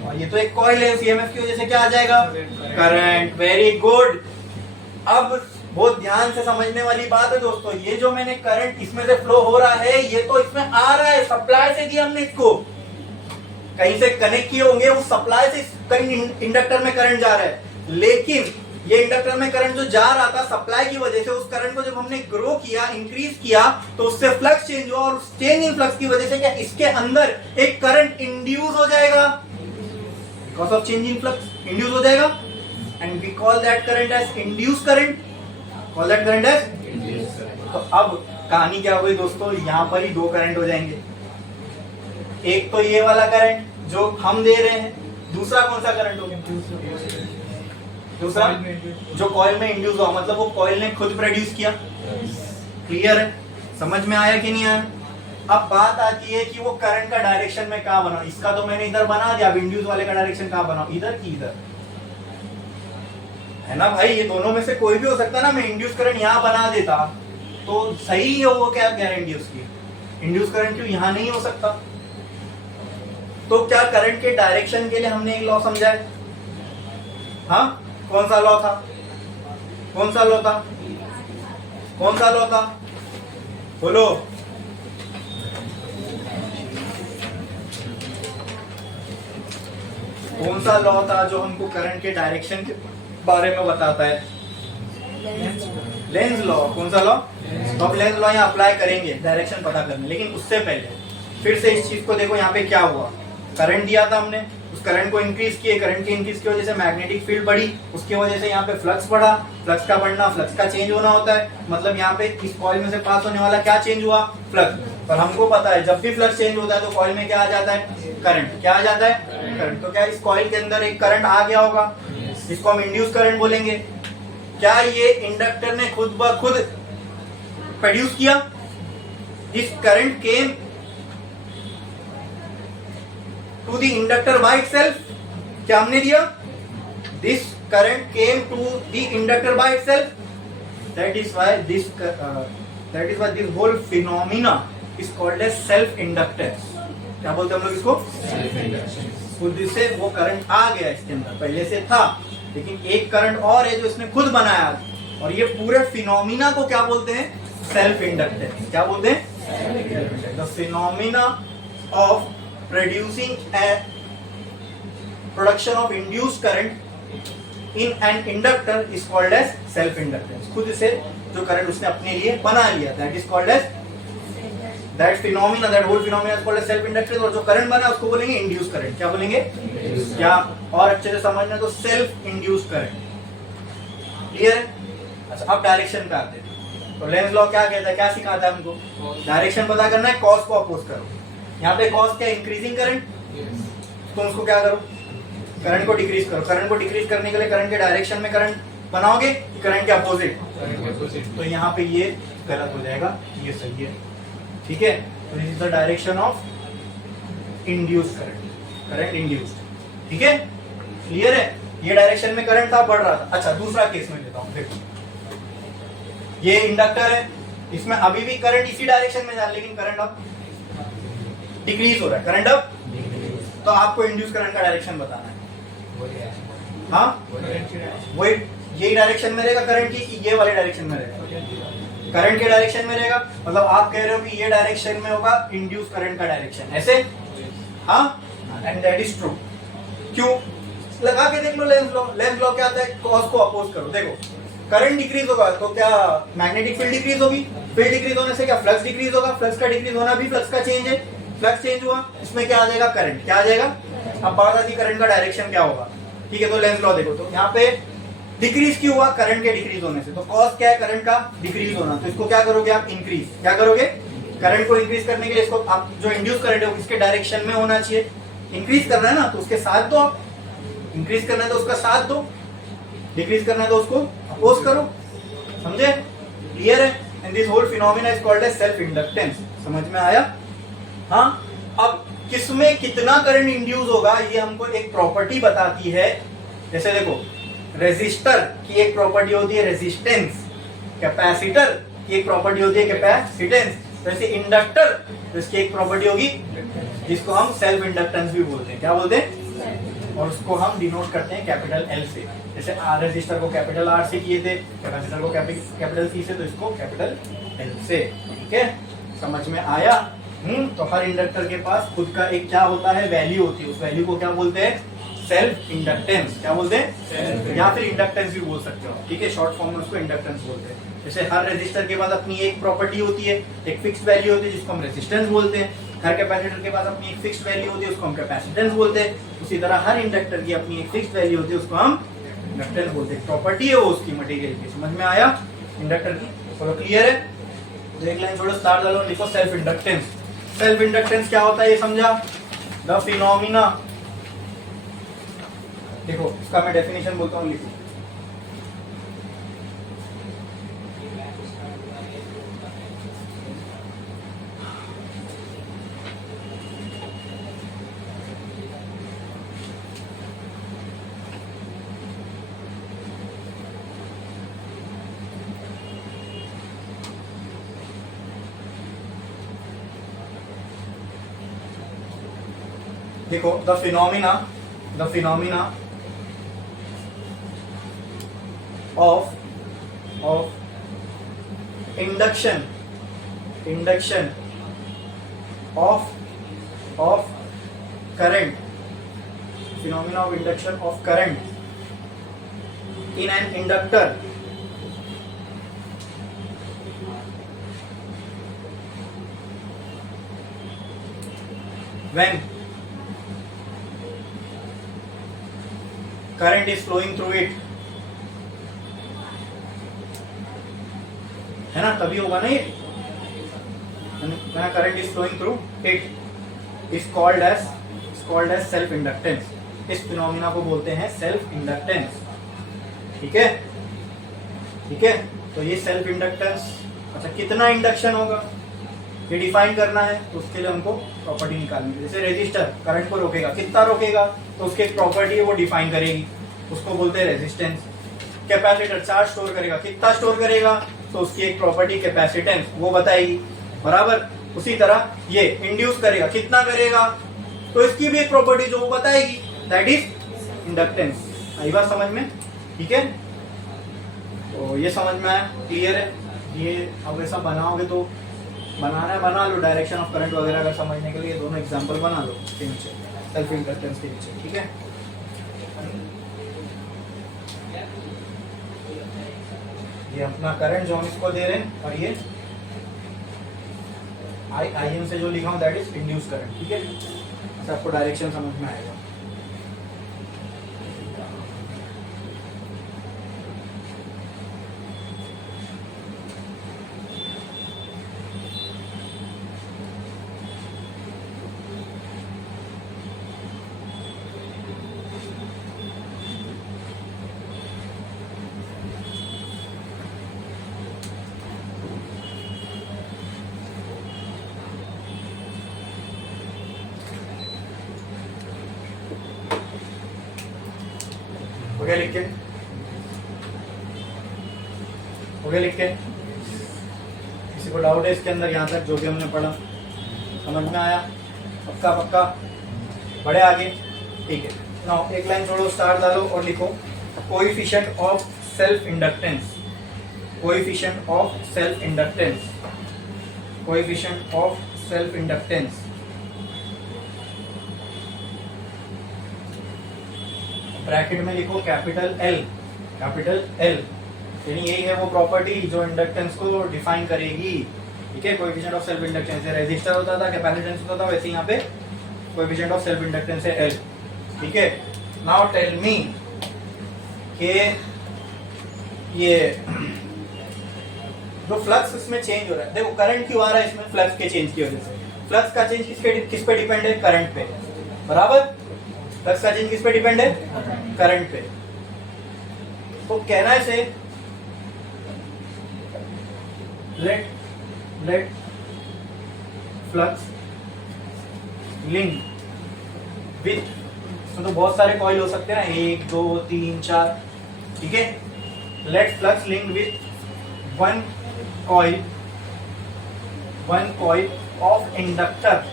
और ये तो एक कॉइल है, सीएमएफ की वजह से क्या आ जाएगा? करंट। Very good. अब बहुत ध्यान से समझने वाली बात है दोस्तों, ये जो मैंने करंट इसमें से फ्लो हो रहा है, ये तो इसमें आ रहा है, सप्लाई से दिया हमने इसको, कहीं से कनेक्ट किए होंगे, उस सप्लाई से कहीं इंडक्टर में करंट जा रहा है। लेकिन ये इंडक्टर में करंट जो जा रहा था सप्लाई की वजह से, उस करंट को जब हमने ग्रो किया, इंक्रीज किया, तो उससे फ्लक्स चेंज हुआ, और उस चेंज इन फ्लक्स की वजह से क्या इसके अंदर एक करंट इंड्यूस हो जाएगा? Because of change in flux induce हो जाएगा, and we call that current as induce current. Call that current as. तो अब कहानी क्या हो गई दोस्तों, यहां पर ही दो करंट हो जाएंगे। एक तो ये वाला करंट जो हम दे रहे हैं, दूसरा कौन सा करंट हो गया? दूसरा जो कॉइल में इंड्यूस हुआ, मतलब वो कॉइल ने खुद प्रोड्यूस किया। क्लियर है? समझ में आया कि नहीं आया? अब बात आती है कि वो करंट का डायरेक्शन में कहाँ बनाऊं। इसका तो मैंने इधर बना दिया, अब इंड्यूस वाले का डायरेक्शन कहाँ बनाऊं? इधर की इधर, है ना भाई? ये दोनों में से कोई भी हो सकता है ना। मैं इंड्यूस करंट यहाँ बना देता तो सही है, वो क्या गारंटी उसकी? इंड्यूस करंट क्यों यहाँ नहीं हो सकता? तो क्या करंट के डायरेक्शन के लिए हमने एक लॉ समझा है? हाँ, कौन सा लॉ था? कौन सा लॉ था? कौन सा लॉ था? बोलो। कौन सा लॉ था जो हमको करंट के डायरेक्शन के बारे में बताता है? Lenz law. कौन सा लॉ? तो अब लेंज लॉ यहाँ अप्लाई करेंगे डायरेक्शन पता करने, लेकिन उससे पहले फिर से इस चीज को देखो। यहाँ पे क्या हुआ? करंट दिया था हमने, उस करंट को इंक्रीज किए, करंट के इंक्रीज की वजह से मैग्नेटिक फील्ड बढ़ी, उसकी वजह से यहाँ पे फ्लक्स बढ़ा। फ्लक्स का बढ़ना, फ्लक्स का चेंज होना होता है, मतलब यहाँ पे इस कॉइल में से पास होने वाला क्या चेंज हुआ? फ्लक्स। पर हमको पता है जब भी फ्लक्स चेंज होता है तो कॉइल में क्या आ जाता है? करंट। क्या आ जाता है? करंट। तो क्या इस कॉइल के अंदर एक करंट आ गया होगा? इसको हम इंड्यूस करंट बोलेंगे। क्या ये इंडक्टर ने खुद ब खुद प्रोड्यूस किया? This current came to the inductor by itself. क्या हमने दिया? This current came to the inductor by itself. That is why this whole phenomena is called as self inductance. क्या बोलते हैं हम लोग इसको? खुद से वो करंट आ गया इसके अंदर, पहले से था, लेकिन एक करंट और है जो इसने खुद बनाया, और ये पूरे फिनोमिना को क्या बोलते हैं? Self inductance. क्या बोलते हैं? The phenomena of producing a production of induced current in an inductor is called as self inductance. खुद से जो करंट उसने अपने लिए बना लिया, that is called as that phenomena, that whole phenomena is called as self inductance. और जो करंट बना उसको बोलेंगे इंड्यूस करंट। क्या बोलेंगे? क्या और अच्छे से समझना तो सेल्फ इंड्यूस करंट। क्लियर है? अच्छा, अब डायरेक्शन पे आते हैं। तो लेंज लॉ क्या कहता है? क्या सिखाता है हमको? डायरेक्शन पता करना है, कॉस को अपोज करो। यहाँ पे कॉस क्या? Increasing current. तो उसको क्या करो? करंट को डिक्रीज करो। करंट को डिक्रीज करने के लिए करंट के डायरेक्शन में करंट बनाओगे, करंट के अपोजिट। तो यहाँ पे ये गलत हो जाएगा, ये सही है। ठीक है? तो this is the direction of induced current, current induced. ठीक है? क्लियर है? ये डायरेक्शन में करंट था, बढ़ रहा था। अच्छा, दूसरा केस में लेता हूं। देखो, ये इंडक्टर है, इसमें अभी भी करंट इसी डायरेक्शन में जा, लेकिन करंट अब डिक्रीज हो रहा है। करंट अब, तो आपको इंड्यूस करंट का डायरेक्शन बताना है। हाँ, वही यही डायरेक्शन में रहेगा करंट की, कि ये वाले डायरेक्शन में रहेगा? करंट के डायरेक्शन में रहेगा। मतलब आप कह रहे हो कि ये डायरेक्शन में होगा इंड्यूस करंट का डायरेक्शन, ऐसे? हाँ, एंड दैट इज ट्रू। क्यों? लगा के देख लो लेंज लॉ। लेंज लॉ क्या आता है? कॉस को अपोज करो। देखो, करंट डिक्रीज होगा तो क्या मैग्नेटिक फील्ड डिक्रीज होगी? फील्ड डिक्रीज होने से क्या फ्लक्स डिक्रीज होगा? फ्लक्स का डिक्रीज होना भी फ्लक्स का चेंज है। फ्लक्स चेंज हुआ, इसमें क्या आ जाएगा? करंट। क्या आ जाएगा? अब बात आती है करंट का डायरेक्शन क्या होगा। ठीक है? तो लेंज लॉ देखो, तो यहाँ पे डिक्रीज क्यों हुआ? करंट के डिक्रीज होने से। तो कॉस क्या है? करंट का डिक्रीज होना। तो इसको क्या करोगे आप? इंक्रीज। क्या करोगे? करंट को इंक्रीज करने के लिए इसको आप जो इंड्यूस करंट है इसके डायरेक्शन में होना चाहिए। इंक्रीज करना है ना, तो उसके साथ दो। आप इंक्रीज करना है तो उसका साथ दो, डिक्रीज करना है तो उसको अपोज करो। समझे? क्लियर है? And this whole phenomena is called as self inductance. समझ में आया? हाँ। अब किसमें कितना करंट इंड्यूस होगा ये हमको एक प्रॉपर्टी बताती है। जैसे देखो, रेजिस्टर की एक प्रॉपर्टी होती है रेजिस्टेंस, कैपेसिटर की एक प्रॉपर्टी होती है कैपेसिटेंस, वैसे इंडक्टर तो इसकी एक प्रॉपर्टी होगी जिसको हम सेल्फ इंडक्टेंस भी बोलते हैं। क्या बोलते हैं? और उसको हम डिनोट करते हैं कैपिटल एल से। जैसे रेजिस्टर को कैपिटल आर से किए थे, कैपेसिटर को कैपिटल सी से, तो इसको कैपिटल एल से। ठीक है? समझ में आया? तो हर इंडक्टर के पास खुद का एक क्या होता है? वैल्यू होती है। उस वैल्यू को क्या बोलते हैं? Self inductance. क्या बोलते हैं? या फिर इंडक्टेंस भी बोल सकते हो। ठीक है? शॉर्ट फॉर्म में उसको इंडक्टेंस बोलते हैं। जैसे हर रेजिस्टर के पास अपनी एक प्रॉपर्टी होती है, एक फिक्स्ड वैल्यू होती है जिसको हम रेजिस्टेंस बोलते हैं। हर कैपेसिटर के पास अपनी एक फिक्स्ड वैल्यू होती है, उसको हम कैपेसिटेंस बोलते हैं। उसी तरह हर इंडक्टर की अपनी एक फिक्स्ड वैल्यू होती है, उसको हम इंडक्टेंस बोलते हैं। प्रॉपर्टी है वो उसकी मटेरियल की। समझ में आया? इंडक्टर की। चलो, क्लियर है? तो एक लाइन छोड़ो, स्टार डालो, लिखो सेल्फ इंडक्टेंस। सेल्फ इंडक्टेंस क्या होता है ये समझा? द फिनोमिना, देखो इसका मैं डेफिनेशन बोलता हूँ, लिखो। देखो the phenomena of induction of current, phenomena of induction of current in an inductor when current is flowing through it, है ना, तभी होगा ना ये, current is flowing through it is called as self inductance. इस फिनोमिना को बोलते हैं सेल्फ इंडक्टेंस। ठीक है, ठीक है। तो ये सेल्फ इंडक्टेंस, अच्छा कितना इंडक्शन होगा ये डिफाइन करना है, तो उसके लिए हमको प्रॉपर्टी निकालनी है। जैसे रेजिस्टर करंट को रोकेगा, कितना रोकेगा, तो उसकी एक प्रॉपर्टी है वो डिफाइन करेगी, उसको बोलते हैं रेजिस्टेंस। कैपेसिटर चार्ज स्टोर करेगा, कितना स्टोर करेगा, तो उसकी एक प्रॉपर्टी कैपेसिटेंस वो बताएगी, बराबर। उसी तरह ये इंड्यूस करेगा, कितना करेगा, तो इसकी भी एक प्रॉपर्टी जो वो बताएगी, दैट इज इंडक्टेंस। आई बात समझ में? ठीक है, तो ये समझ में आया, क्लियर है? ये अब ऐसा बनाओगे तो बनाना है बना लो, डायरेक्शन ऑफ करंट वगैरह अगर समझने के लिए दोनों एग्जांपल बना लो इसके नीचे, सेल्फ इंडक्टेंस के नीचे। ठीक है, ये अपना करंट जो हम इसको दे रहे हैं, और ये आई एम से जो लिखा हूं दैट इज इंड्यूस करंट। ठीक है, तो आपको डायरेक्शन समझ में आएगा। हो गया लिख के? हो गया लिख के? किसी को डाउट है इसके अंदर? यहाँ तक जो भी हमने पढ़ा समझ में आया? पक्का पक्का? बढ़े आगे? ठीक है, नाउ एक लाइन छोड़ो, स्टार डालो और लिखो coefficient of self inductance. Coefficient of self inductance, coefficient of self inductance. Bracket में लिखो कैपिटल एल, कैपिटल एल, यानी यही है वो प्रॉपर्टी जो इंडक्टेंस को डिफाइन करेगी। ठीक है, कोएफिशिएंट ऑफ सेल्फ इंडक्टेंस है, रेजिस्टर होता था, कैपेसिटेंस होता था, वैसे यहाँ पे कोएफिशिएंट ऑफ सेल्फ इंडक्टेंस है एल। ठीक है, नाउ टेल मी कि ये जो फ्लक्स इसमें चेंज हो रहा है, देखो करंट क्यों आ रहा है इसमें, फ्लक्स के चेंज की वजह से। फ्लक्स का चेंज किस पे डिपेंड है? करंट पे, बराबर। फ्लक्स का चेंज किस पे डिपेंड है? करंट पे। तो कहना है से लेट फ्लक्स लिंक विथ, तो बहुत सारे कॉइल हो सकते हैं ना, 1 2 3 4। ठीक है, let flux link with one coil of inductor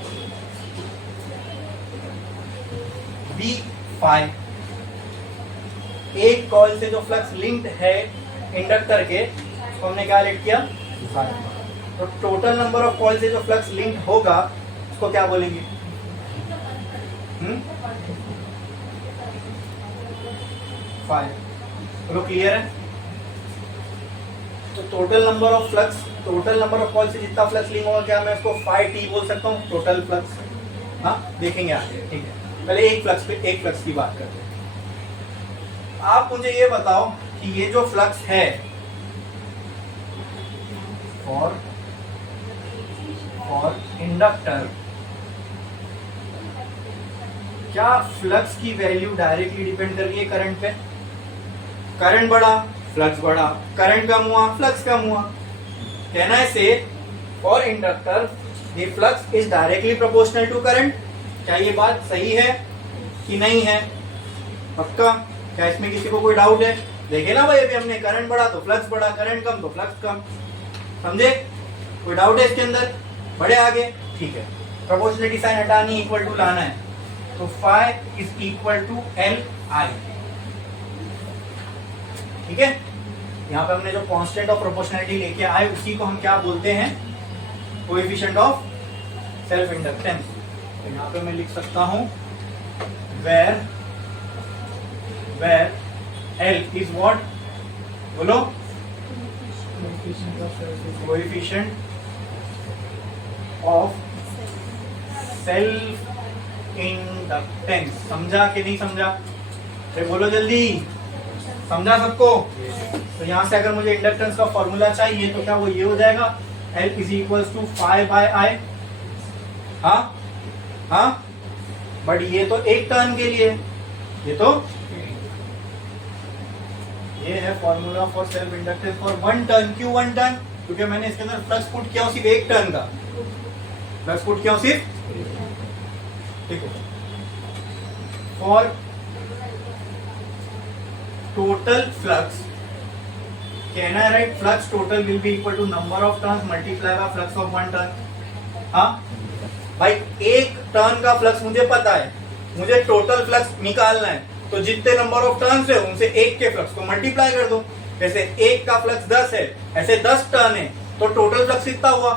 B5। एक कॉइल से जो फ्लक्स लिंक्ड है इंडक्टर के, तो हमने क्या लिख किया? 5। तो टोटल नंबर ऑफ कॉइल से जो फ्लक्स लिंक्ड होगा उसको क्या बोलेंगे? 5। चलो क्लियर है? तो total number of flux, total number of coil से जितना फ्लक्स लिंक होगा, क्या मैं उसको 5T बोल सकता हूँ टोटल फ्लक्स? हाँ, देखेंगे आगे। ठीक है, पहले एक फ्लक्स की बात करते हैं। आप मुझे ये बताओ कि ये जो फ्लक्स है फॉर इंडक्टर, क्या फ्लक्स की वैल्यू डायरेक्टली डिपेंड कर रही है करंट पे? करंट बढ़ा, फ्लक्स बढ़ा, करंट कम हुआ, फ्लक्स कम हुआ। कहना है से for inductor the flux is directly proportional to current. क्या ये बात सही है कि नहीं है? पक्का? क्या इसमें किसी को कोई डाउट है? देखे ना भाई, अभी हमने करंट बढ़ा तो फ्लक्स बढ़ा, करंट कम तो फ्लक्स कम। समझे? कोई डाउट है इसके अंदर? बढ़े आगे? ठीक है। प्रोपोर्शनलिटी साइन हटानी, इक्वल टू लाना है, तो phi is equal to L I. ठीक है, यहाँ पे हमने जो कांस्टेंट ऑफ प्रोपोर्शनलिटी लेके आए उसी को हम क्या बोलते हैं? Coefficient of self inductance. तो यहाँ पे मैं लिख सकता हूं वेर एल इज व्हाट? बोलो, कोएफिशिएंट ऑफ सेल्फ इंडक्टेंस। समझा कि नहीं समझा? अरे बोलो जल्दी, समझा सबको? तो यहां से अगर मुझे इंडक्टेंस का फॉर्मूला चाहिए तो क्या वो ये हो जाएगा, L is equal to phi by I. हाँ, बट ये तो एक टर्न के लिए, ये है formula for self inductance for one turn. क्यों वन टर्न? क्योंकि मैंने इसके अंदर फ्लक्स पुट किया सिर्फ एक टर्न का, फ्लक्स पुट किया सिर्फ, ठीक है। फॉर टोटल फ्लक्स, कहना है right, flux total will be equal to number of turns multiply by flux of one turn. हाँ भाई, एक टर्न का फ्लक्स मुझे पता है, मुझे टोटल फ्लक्स निकालना है, तो जितने नंबर ऑफ टर्न्स है उनसे एक के फ्लक्स को मल्टीप्लाई कर दो। जैसे एक का फ्लक्स 10 है, ऐसे 10 टर्न है, तो टोटल फ्लक्स कितना हुआ?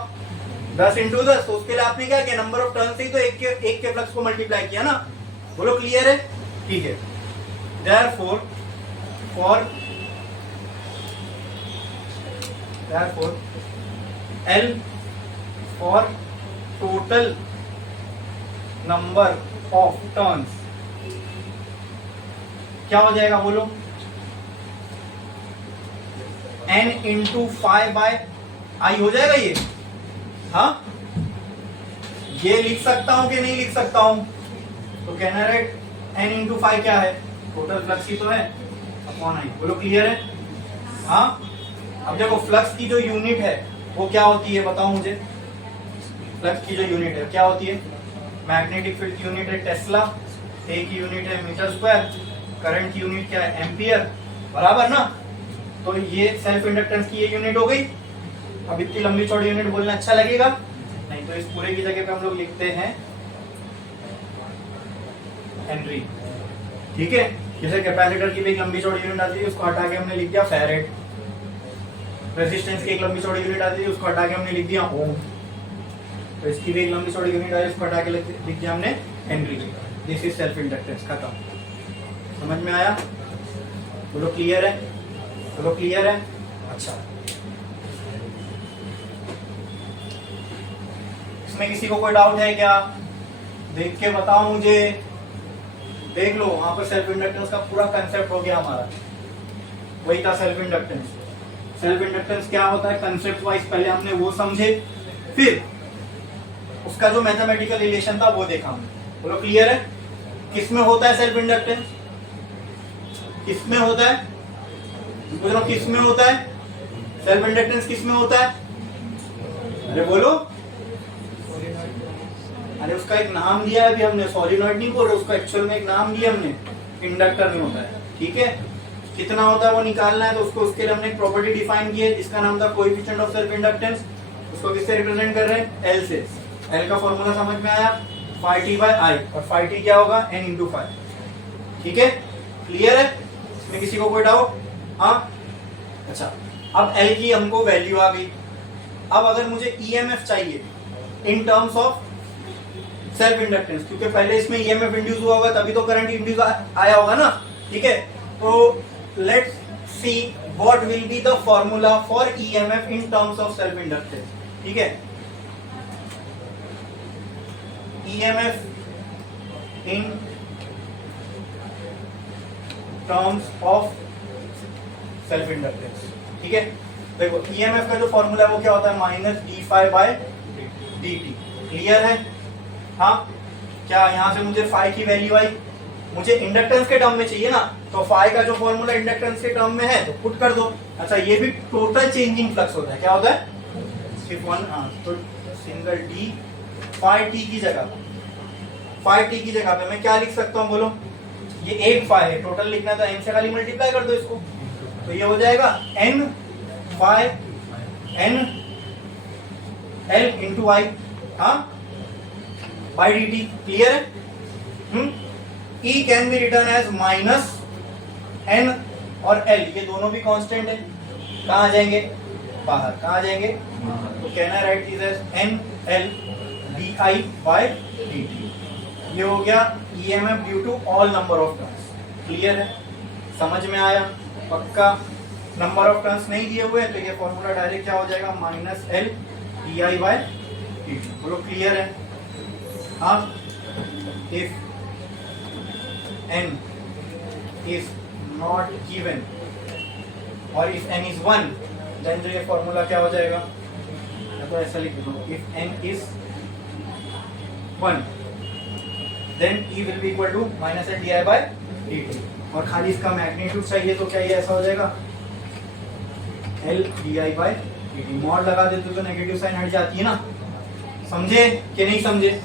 10 इंटू 10। तो उसके लिए आपने क्या किया? नंबर ऑफ टर्न से ही तो एक के फ्लक्स को मल्टीप्लाई किया ना। बोलो क्लियर है? ठीक है। Therefore L for total number of turns क्या हो जाएगा? बोलो, n इंटू फाइव बाय आई हो जाएगा ये। हाँ, ये लिख सकता हूं कि नहीं लिख सकता हूं? तो कहना राइट, n इंटू फाइव क्या है? टोटल फ्लक्स ही तो है, अपॉन आई। बोलो क्लियर है? हाँ, अब देखो फ्लक्स की जो यूनिट है वो क्या होती है? बताओ मुझे। फ्लक्स की जो यूनिट है क्या होती है? मैग्नेटिक फील्ड की यूनिट है टेस्ला, ए की यूनिट है मीटर स्क्वायर, करंट की यूनिट क्या है? एम्पियर, बराबर ना? तो ये सेल्फ इंडक्टेंस की ये यूनिट हो गई। अब इतनी लंबी चौड़ी यूनिट बोलना अच्छा लगेगा नहीं, तो इस पूरे की जगह पे हम लोग लिखते हैं हेनरी। ठीक है, जैसे कैपेसिटर की भी एक लंबी चौड़ी यूनिट आती है, उसको हटा के हमने लिख दिया फैरेड। रेजिस्टेंस की एक लंबी चौड़ी यूनिट आती है, उसको हटा के हमने लिख दिया ओम। तो इसकी भी एक लंबी चौड़ी यूनिट आई, उसको हटा के लिख दिया हमने Henry. This is self inductance. खत्म। समझ में आया? बोलो क्लियर है? बोलो क्लियर है? अच्छा, इसमें किसी को कोई डाउट है क्या? देख के बताओ मुझे। देख लो, वहां पर सेल्फ इंडक्टेंस का पूरा कंसेप्ट हो गया हमारा। वही था सेल्फ इंडक्टेंस। सेल्फ इंडक्टेंस क्या होता है कंसेप्ट वाइज पहले हमने वो समझे, फिर उसका जो मैथमेटिकल रिलेशन था वो देखा हमने। बोलो क्लियर है? किसमें होता है सेल्फ इंडक्टेंस? किसमें होता है? बोलो किसमें होता है सेल्फ इंडक्टेंस? किसमें होता है? अरे बोलो। अरे उसका एक नाम दिया है अभी हमने, सॉलिनॉइड नहीं बोल रहे, उसका एक्चुअल में एक नाम दिया हमने, इंडक्टर में होता है। ठीक है, कितना होता है वो निकालना है, तो उसको उसके लिए हमने एक प्रॉपर्टी डिफाइन की है जिसका नाम था कोएफिशिएंट ऑफ सेल्फ इंडक्टेंस। उसको किससे रिप्रेजेंट कर रहे हैं? एल से। एल का फॉर्मूला समझ में आया? फाई टी बाय आई, और फाई टी क्या होगा? N into five. ठीक है, क्लियर है? इसमें किसी को कोई डाउट? हाँ, अच्छा। अब एल की हमको वैल्यू आ गई। अब अगर मुझे ईएमएफ चाहिए in terms of self inductance, क्योंकि पहले इसमें ईएमएफ इंड्यूस हुआ होगा तभी तो करंट इंड्यूस आया होगा ना। ठीक है, तो let's see what will be the formula for EMF in terms of self inductance. ठीक है, EMF in terms of self inductance. ठीक है, देखो ईएमएफ का जो फॉर्मूला है वो क्या होता है? Minus D phi by D T. Clear है? हाँ, क्या यहाँ से मुझे फाई की वैल्यू आई? मुझे इंडक्टेंस के टर्म में चाहिए ना, तो फाई का जो फॉर्मूला इंडक्टेंस के टर्म में है तो पुट कर दो। अच्छा, ये भी टोटल चेंजिंग फ्लक्स होता है, क्या होता है? सिर्फ वन, तो सिंगल डी फाई टी की जगह, फाई टी की जगह पे मैं क्या लिख सकता हूँ बोलो? ये एक फाई है, टोटल लिखना है तो एन से खाली मल्टीप्लाई कर दो इसको, तो ये हो जाएगा N phi N L into I, हाँ, बाई डी टी। क्लियर है? E can be return as minus N और एल, ये दोनों भी कांस्टेंट है, कहाँ आ जाएंगे? बाहर। कहाँ आ जाएंगे? तो कहना right is as N L D I by D T. ये हो गया EMF due to all number of turns. Clear है? समझ में आया? पक्का? नंबर ऑफ टर्न्स नहीं दिए हुए तो ये फॉर्मूला डायरेक्ट क्या हो जाएगा? Minus L D I by D T. बोलो क्लियर है? हाँ, if n is not given और if n is 1 then जो ये फॉर्मूला क्या हो जाएगा? तो ऐसा लिख दो, if n is 1 then e will be equal to minus l di by dt। और खाली इसका मैग्नीट्यूड चाहिए तो क्या ये ऐसा हो जाएगा? l di by dt। Mod लगा देते तो नेगेटिव साइन हट जाती है ना। समझे कि नहीं समझे?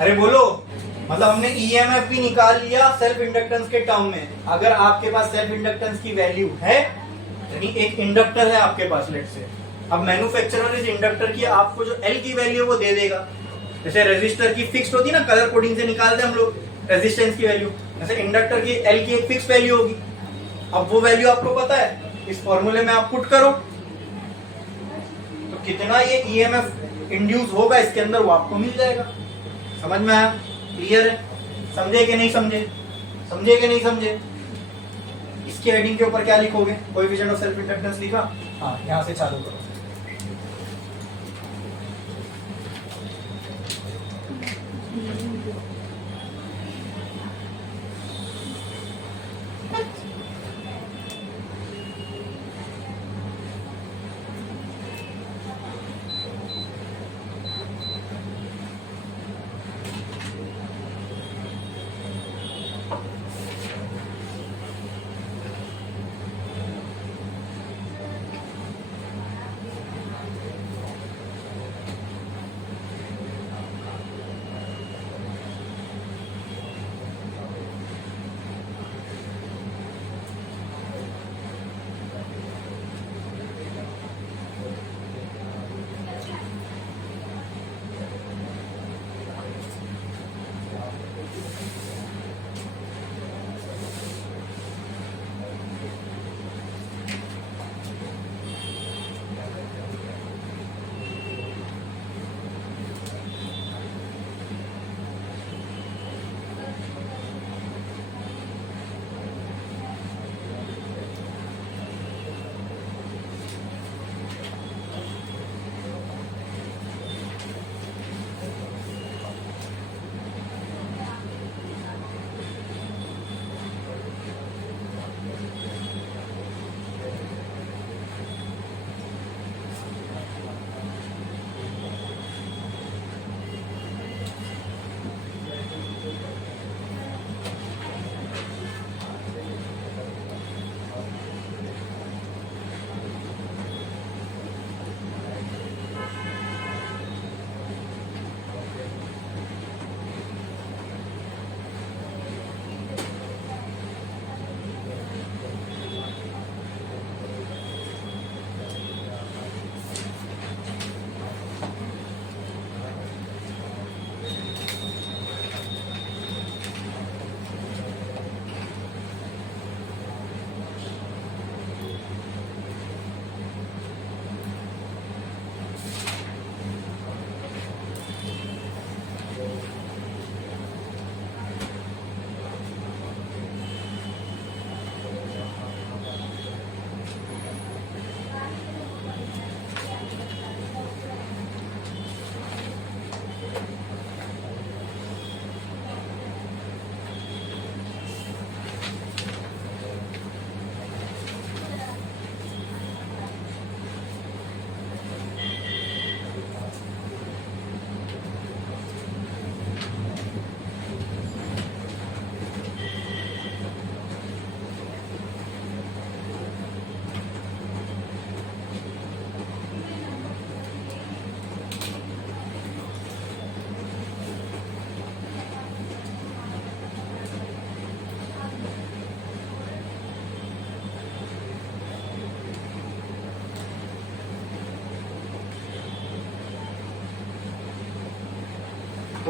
अरे बोलो। मतलब हमने ईएमएफ भी निकाल लिया सेल्फ इंडक्टेंस के टर्म में। अगर आपके पास सेल्फ इंडक्टेंस की वैल्यू है, यानी एक इंडक्टर है आपके पास, लेट से, अब मैन्युफैक्चरर इस इंडक्टर की आपको जो एल की वैल्यू वो दे देगा। जैसे रेजिस्टर की फिक्स्ड होती है ना, कलर कोडिंग से निकालते हैं हम लोग रेजिस्टेंस की वैल्यू, जैसे इंडक्टर की एल की एक फिक्स वैल्यू होगी। अब वो वैल्यू आपको पता है, इस फॉर्मूले में आप पुट करो तो कितना ये ईएमएफ इंड्यूस होगा इसके अंदर वो आपको मिल जाएगा। समझ में आया? क्लियर है? समझे कि नहीं समझे? समझे कि नहीं समझे? इसके हेडिंग के ऊपर क्या लिखोगे? कोएफिशिएंट ऑफ सेल्फ इंडक्टेंस लिखा? हाँ, यहाँ से चालू करो।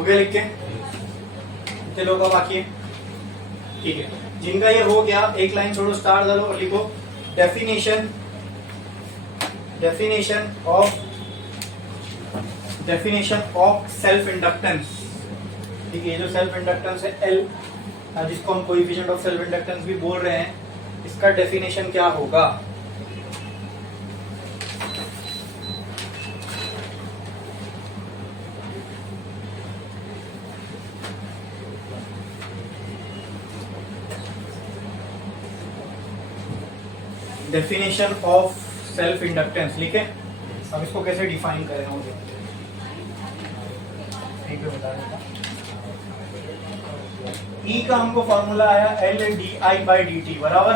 गया लिख के? कितने लोगों का बाकी है? ठीक है, जिनका ये हो गया एक लाइन छोड़ो, स्टार डालो और लिखो डेफिनेशन ऑफ सेल्फ इंडक्टेंस। ठीक है, ये जो सेल्फ इंडक्टेंस है एल, जिसको हम कोएफिशिएंट ऑफ सेल्फ इंडक्टेंस भी बोल रहे हैं, इसका डेफिनेशन क्या होगा? डेफिनेशन ऑफ सेल्फ इंडक्टेंस लिखे। अब इसको कैसे डिफाइन करें मुझे एक बता देता। ई का हमको फॉर्मूला आया L D I by D T बराबर।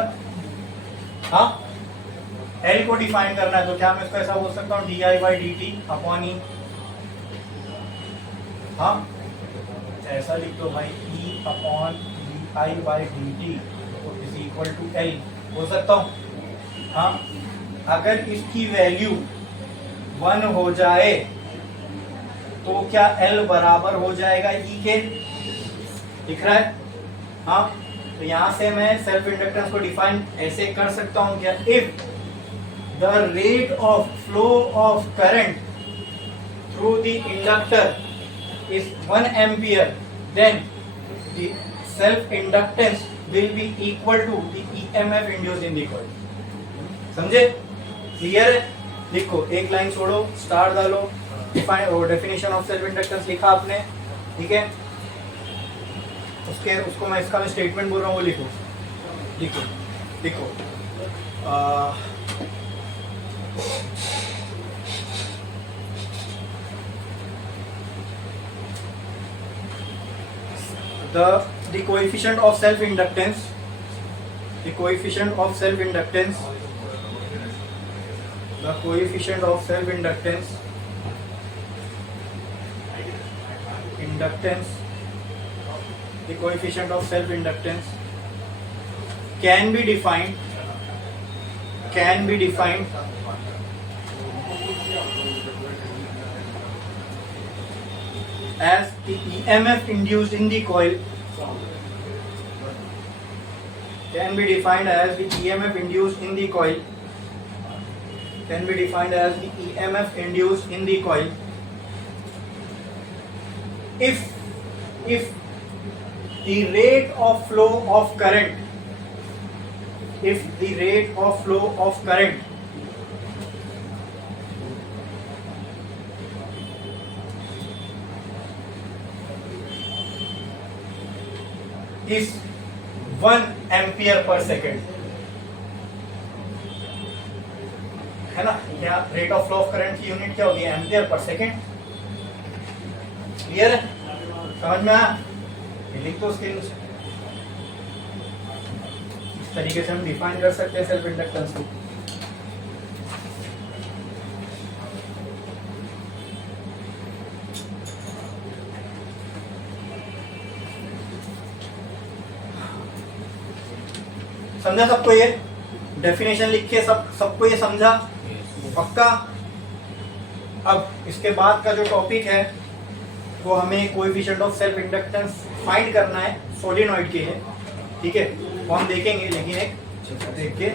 हाँ, एल को डिफाइन करना है तो क्या मैं इसको ऐसा बोल सकता हूँ D I by D T upon E. हाँ, ऐसा लिख दो भाई, E upon D I by D T is equal to L बोल सकता हूँ। हाँ, अगर इसकी वैल्यू 1 हो जाए तो क्या L बराबर हो जाएगा E के? दिख रहा है? हाँ, तो यहां से मैं सेल्फ इंडक्टेंस को डिफाइन ऐसे कर सकता हूं क्या? If the rate of flow of current through the inductor is 1 ampere then the self inductance will be equal to the EMF induced in the coil. समझे? क्लियर है? लिखो, एक लाइन छोड़ो, स्टार डालो, डिफाइन और डेफिनेशन ऑफ सेल्फ इंडक्टेंस लिखा आपने। ठीक है, उसको मैं इसका स्टेटमेंट बोल रहा हूँ वो लिखो लिखो लिखो। the coefficient of self inductance, the coefficient of self inductance, the coefficient of self inductance, the coefficient of self inductance can be defined as the EMF induced in the coil, can be defined as the EMF induced in the coil, can be defined as the EMF induced in the coil if the rate of flow of current, if the rate of flow of current is 1 ampere per second, है ना? क्या rate of flow of current की unit क्या होगी? Ampere per second. Clear है? समझ में आया? लिख दो उसके नीचे। इस तरीके से हम डिफाइन कर सकते हैं सेल्फ इंडक्टेंस को। समझा सबको? ये डेफिनेशन लिख के सबको ये समझा? पक्का? अब इसके बाद का जो टॉपिक है वो हमें coefficient of self inductance find करना है सोलेनॉइड के लिए। ठीक है, वो हम देखेंगे, लेकिन एक देख के